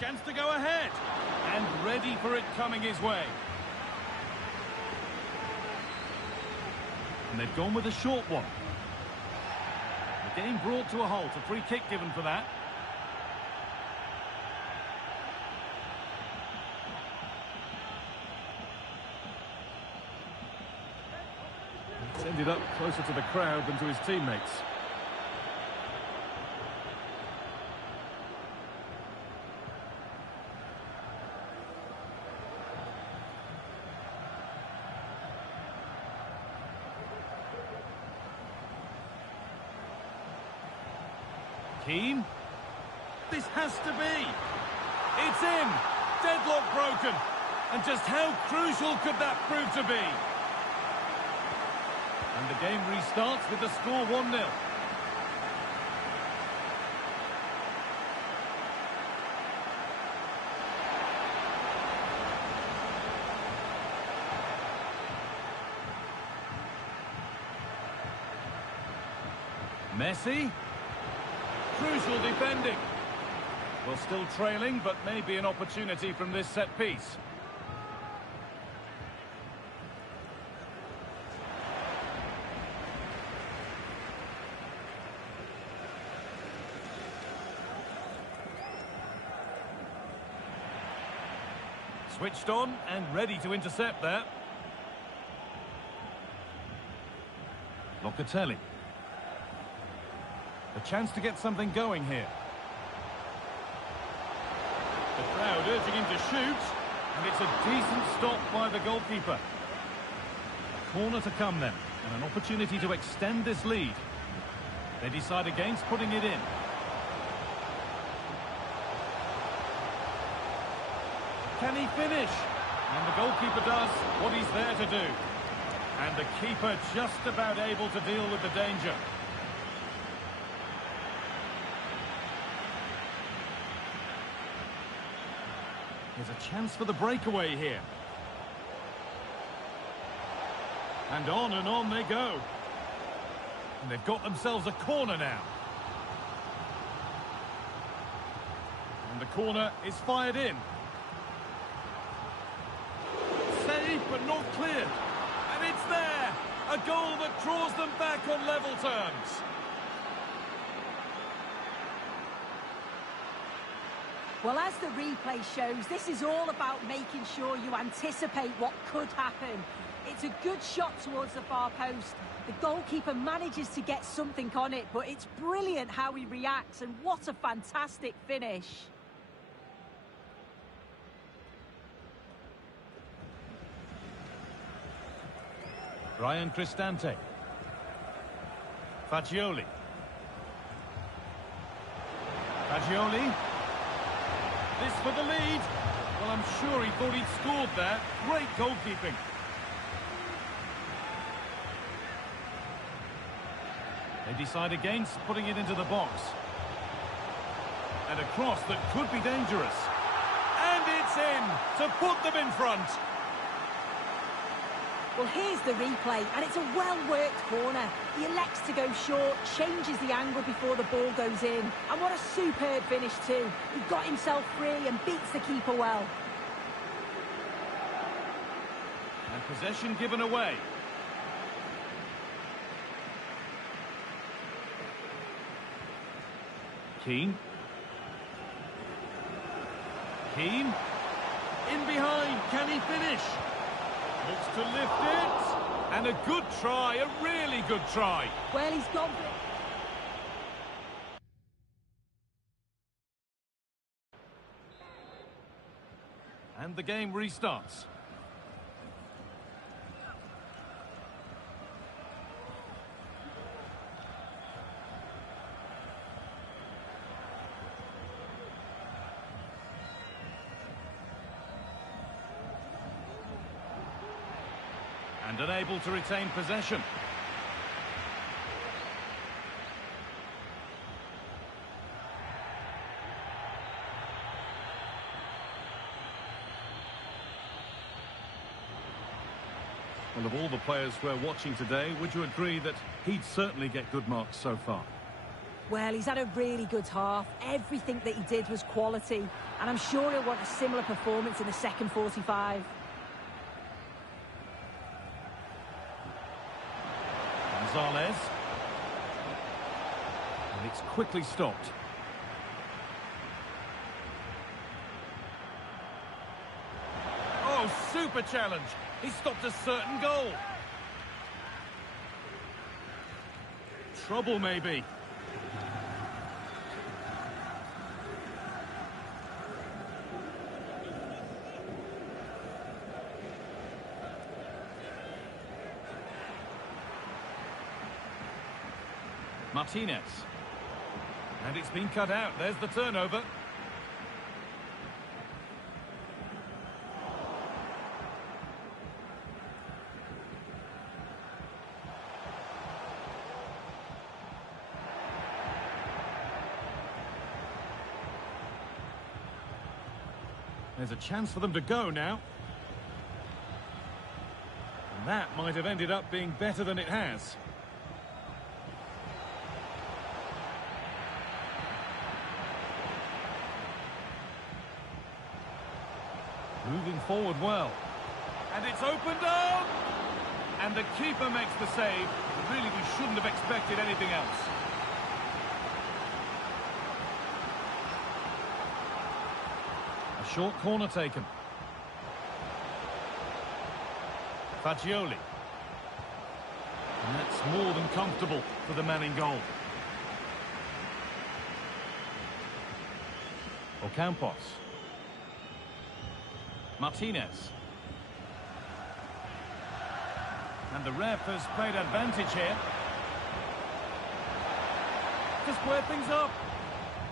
chance to go ahead, and ready for it coming his way. And they've gone with a short one. The game brought to a halt, a free kick given for that. It's ended up closer to the crowd than to his teammates. Keane. This has to be. It's in. Deadlock broken. And just how crucial could that prove to be? And the game restarts with the score 1-0. Messi. Crucial defending. Well, still trailing, but maybe an opportunity from this set piece. Switched on and ready to intercept there. Locatelli. A chance to get something going here. The crowd urging him to shoot, and it's a decent stop by the goalkeeper. A corner to come then, and an opportunity to extend this lead. They decide against putting it in. Can he finish? And the goalkeeper does what he's there to do. And the keeper just about able to deal with the danger. There's a chance for the breakaway here. And on they go. And they've got themselves a corner now. And the corner is fired in. Saved but not cleared. And it's there. A goal that draws them back on level terms. Well, as the replay shows, this is all about making sure you anticipate what could happen. It's a good shot towards the far post. The goalkeeper manages to get something on it, but it's brilliant how he reacts, and what a fantastic finish. Ryan Cristante. Fagioli. Fagioli. This for the lead. Well, I'm sure he thought he'd scored there. Great goalkeeping. They decide against putting it into the box. And a cross that could be dangerous. And it's in to put them in front. Well, here's the replay, and it's a well-worked corner. He elects to go short, changes the angle before the ball goes in. And what a superb finish too. He got himself free and beats the keeper well. And possession given away. Keane. Keane. In behind, can he finish? Looks to lift it. And a good try, a really good try. Well, he's gone for it. And the game restarts. And unable to retain possession. Well, of all the players we're watching today, would you agree that he'd certainly get good marks so far? Well, he's had a really good half. Everything that he did was quality. And I'm sure he'll want a similar performance in the second 45. Gonzalez. And it's quickly stopped. Oh, super challenge. He stopped a certain goal. Trouble, maybe. Martinez. And it's been cut out. There's the turnover. There's a chance for them to go now. And that might have ended up being better than it has. Moving forward well. And it's opened up! And the keeper makes the save. Really, we shouldn't have expected anything else. A short corner taken. Fagioli. And that's more than comfortable for the man in goal. Ocampos. Martinez. And the ref has played advantage here. To square things up.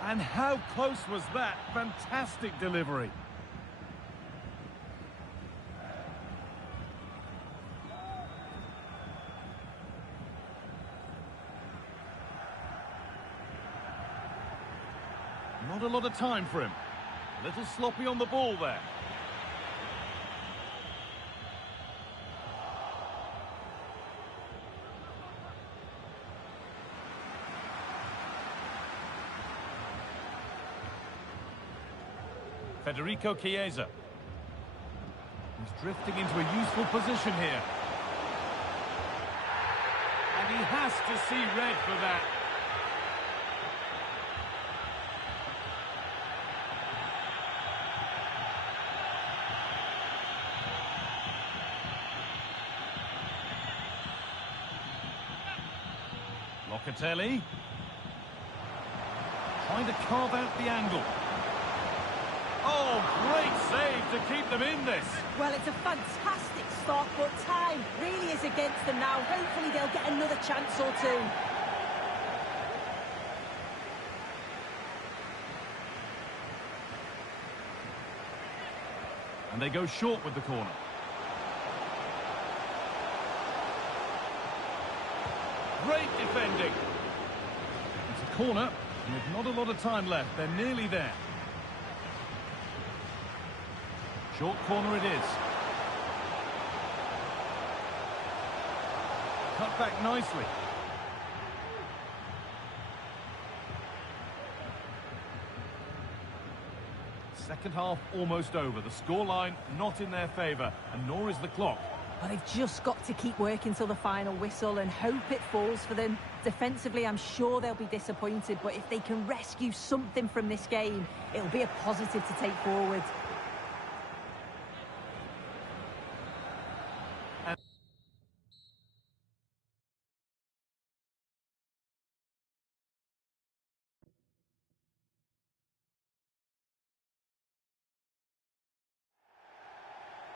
And how close was that? Fantastic delivery. Not a lot of time for him. A little sloppy on the ball there. Federico Chiesa. He's drifting into a useful position here. He has to see red for that. Locatelli. Trying to carve out the angle. Oh, great save to keep them in this. Well, it's a fantastic start, but time really is against them now. Hopefully they'll get another chance or two. And they go short with the corner. Great defending. It's a corner, and with not a lot of time left, they're nearly there. Short corner it is. Cut back nicely. Second half almost over. The scoreline not in their favour, and nor is the clock. Well, they've just got to keep working till the final whistle and hope it falls for them. Defensively, I'm sure they'll be disappointed, but if they can rescue something from this game, it'll be a positive to take forward.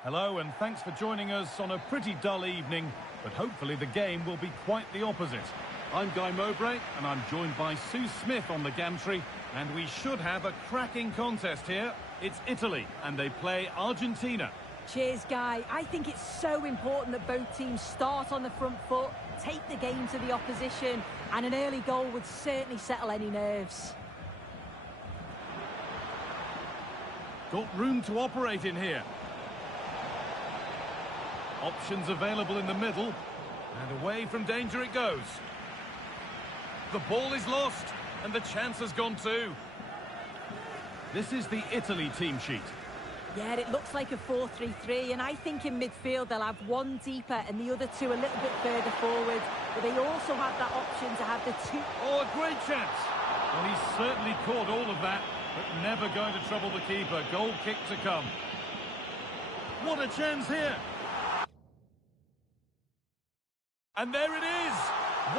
Hello, and thanks for joining us on a pretty dull evening, but hopefully the game will be quite the opposite. I'm Guy Mowbray, and I'm joined by Sue Smith on the gantry, and we should have a cracking contest here. It's Italy, and they play Argentina. Cheers, Guy. I think it's so important that both teams start on the front foot, take the game to the opposition, and an early goal would certainly settle any nerves. Got room to operate in here. Options available in the middle, and away from danger it goes. The ball is lost, and the chance has gone too. This is the Italy team sheet. Yeah, it looks like a 4-3-3, and I think in midfield they'll have one deeper and the other two a little bit further forward. But they also have that option to have the two... Oh, a great chance! Well, he's certainly caught all of that, but never going to trouble the keeper. Goal kick to come. What a chance here! And there it is! 1-0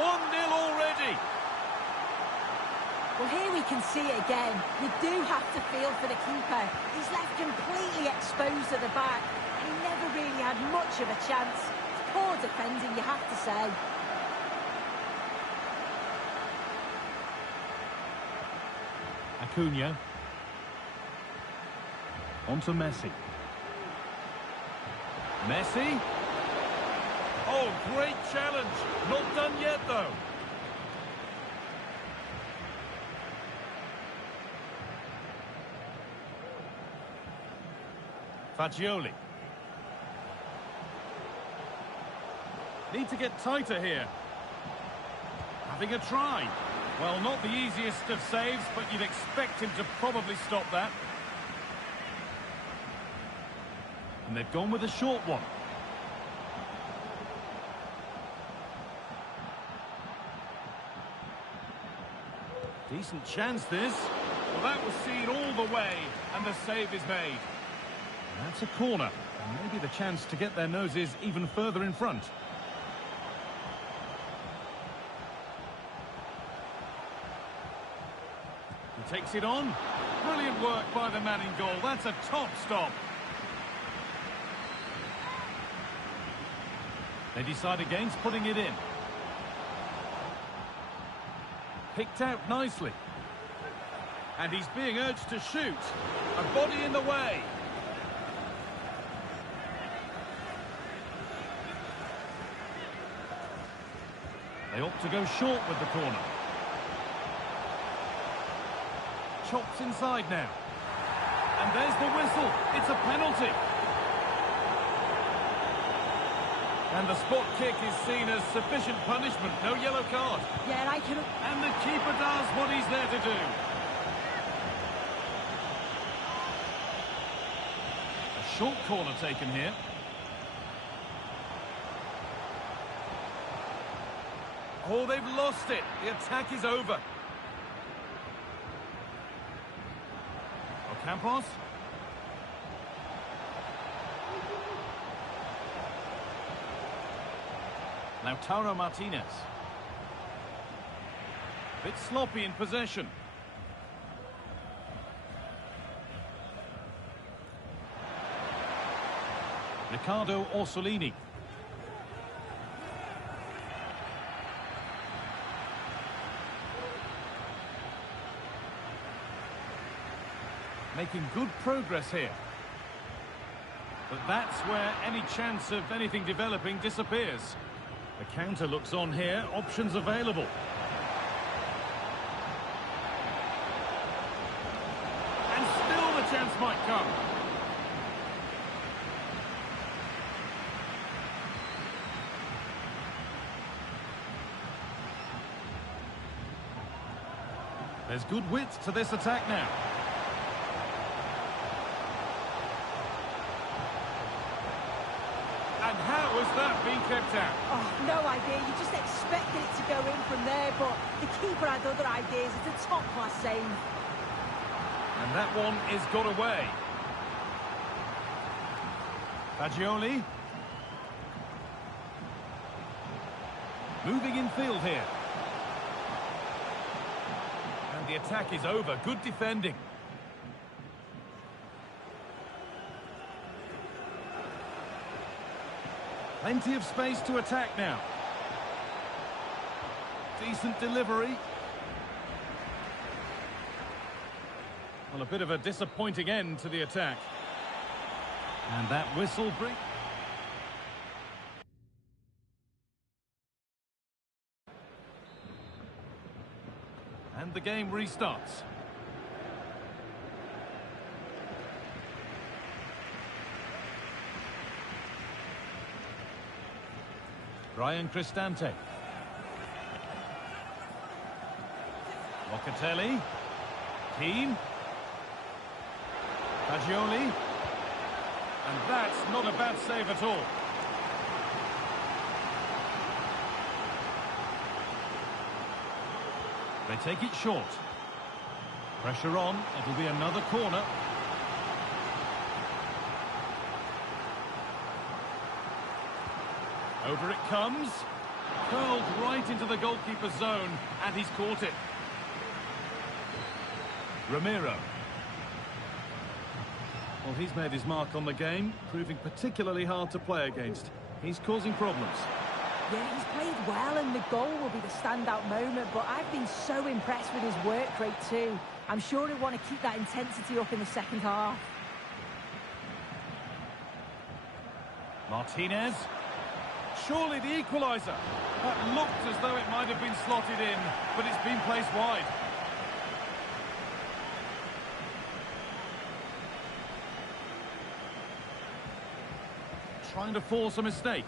already! Well, here we can see it again. You do have to feel for the keeper. He's left completely exposed at the back, and he never really had much of a chance. Poor defending, you have to say. Acuna. On to Messi. Messi. Oh, great challenge. Not done yet, though. Fagioli. Need to get tighter here. Having a try. Well, not the easiest of saves, but you'd expect him to probably stop that. And they've gone with a short one. Decent chance, this. Well, that was seen all the way, and the save is made. And that's a corner, and maybe the chance to get their noses even further in front. He takes it on. Brilliant work by the man in goal. That's a top stop. They decide against putting it in. Picked out nicely. And he's being urged to shoot. A body in the way. They opt to go short with the corner. Chops inside now. And there's the whistle. It's a penalty. And the spot kick is seen as sufficient punishment. No yellow card. Yeah, I can... And the keeper does what he's there to do. A short corner taken here. Oh, they've lost it. The attack is over. Ocampos. Lautaro Martinez. Bit sloppy in possession. Riccardo Orsolini. Making good progress here. But that's where any chance of anything developing disappears. The counter looks on here, options available. And still the chance might come. There's good width to this attack now. And how has that been kept out? Oh, no idea. You just expected it to go in from there, but the keeper had other ideas. It's a top-class save. And that one is got away. Fagioli. Moving in field here. And the attack is over. Good defending. Plenty of space to attack now. Decent delivery. Well, a bit of a disappointing end to the attack. And that whistle brings... And the game restarts. Brian Cristante. Locatelli. Keane. Fagioli. And that's not a bad save at all. They take it short. Pressure on. It'll be another corner. Over it comes. Curled right into the goalkeeper's zone, and he's caught it. Ramiro. Well, he's made his mark on the game, proving particularly hard to play against. He's causing problems. Yeah, he's played well, and the goal will be the standout moment, but I've been so impressed with his work rate too. I'm sure he'll want to keep that intensity up in the second half. Martinez. Surely the equaliser. That looked as though it might have been slotted in, but it's been placed wide. Trying to force a mistake.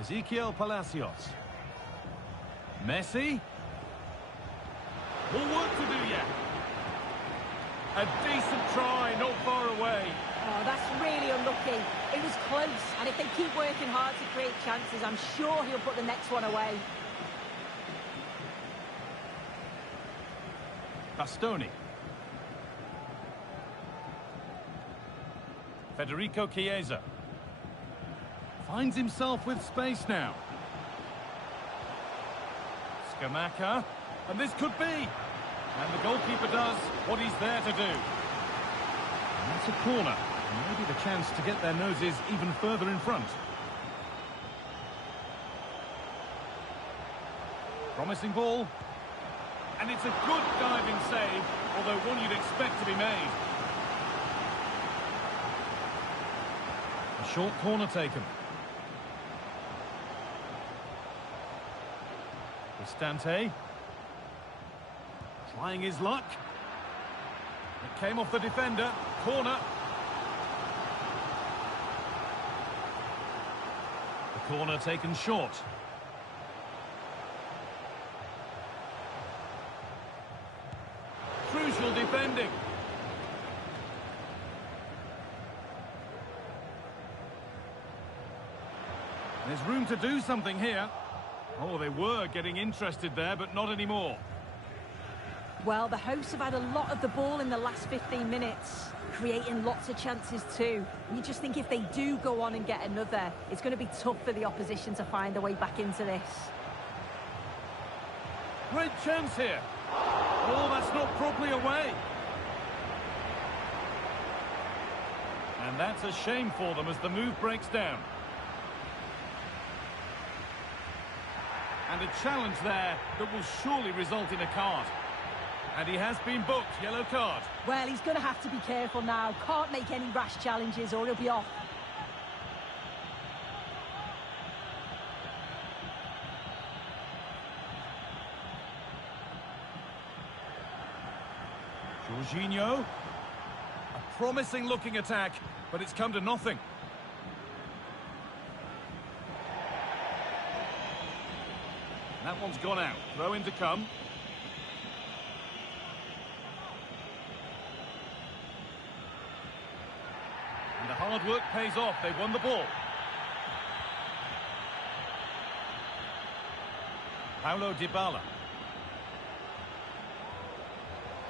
Ezequiel Palacios. Messi. More work to do yet. A decent try, not far away. Oh, that's really unlucky. It was close, and if they keep working hard to create chances, I'm sure he'll put the next one away. Bastoni. Federico Chiesa. Finds himself with space now. Scamacca. And this could be. And the goalkeeper does what he's there to do. And that's a corner. And maybe the chance to get their noses even further in front. Promising ball. And it's a good diving save, although one you'd expect to be made. A short corner taken. Cristante. Trying his luck. It came off the defender. Corner. The corner taken short. crucial defending. There's room to do something here. Oh, they were getting interested there, but not anymore. Well, the hosts have had a lot of the ball in the last 15 minutes, creating lots of chances too. And you just think if they do go on and get another, it's going to be tough for the opposition to find a way back into this. Great chance here. Oh, that's not properly away. And that's a shame for them as the move breaks down. And a challenge there that will surely result in a card. And he has been booked, yellow card. Well, he's going to have to be careful now. Can't make any rash challenges or he'll be off. Jorginho. A promising looking attack, but it's come to nothing. That one's gone out. Throw in to come. And the hard work pays off. They've won the ball. Paulo Dybala.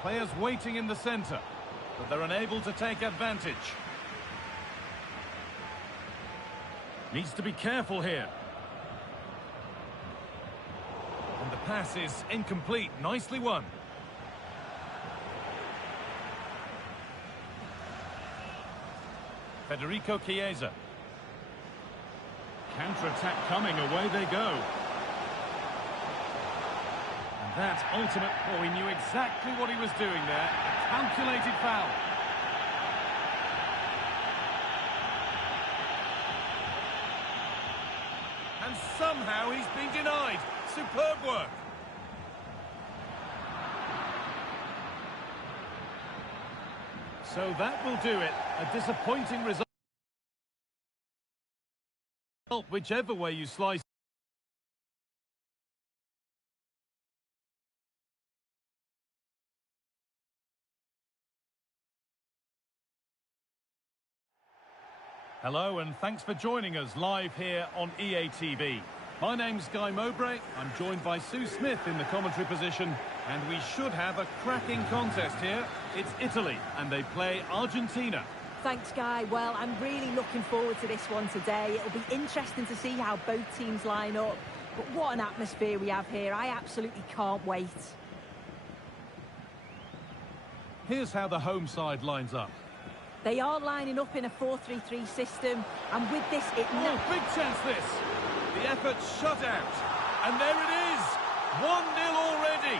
Players waiting in the centre, but they're unable to take advantage. Needs to be careful here. And the pass is incomplete. Nicely won. Federico Chiesa. Counter-attack coming. Away they go. And that's ultimate. Oh, he knew exactly what he was doing there. A calculated foul. And somehow he's been denied. Superb work. So that will do it. A disappointing result. Whichever way you slice. Hello and thanks for joining us live here on EA TV. My name's Guy Mowbray. I'm joined by Sue Smith in the commentary position, and we should have a cracking contest here. It's Italy, and they play Argentina. Thanks, Guy. Well, I'm really looking forward to this one today. It'll be interesting to see how both teams line up. But what an atmosphere we have here. I absolutely can't wait. Here's how the home side lines up. They are lining up in a 4-3-3 system, and with this, Oh, big chance this! The effort shut out, and there it is! 1-0 already!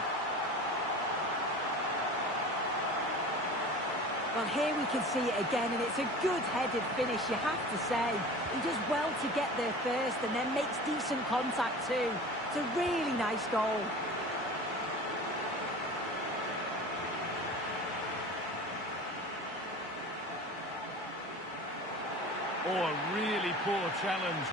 Well, here we can see it again, and it's a good-headed finish, you have to say. He does well to get there first, and then makes decent contact too. It's a really nice goal. Oh, a really poor challenge.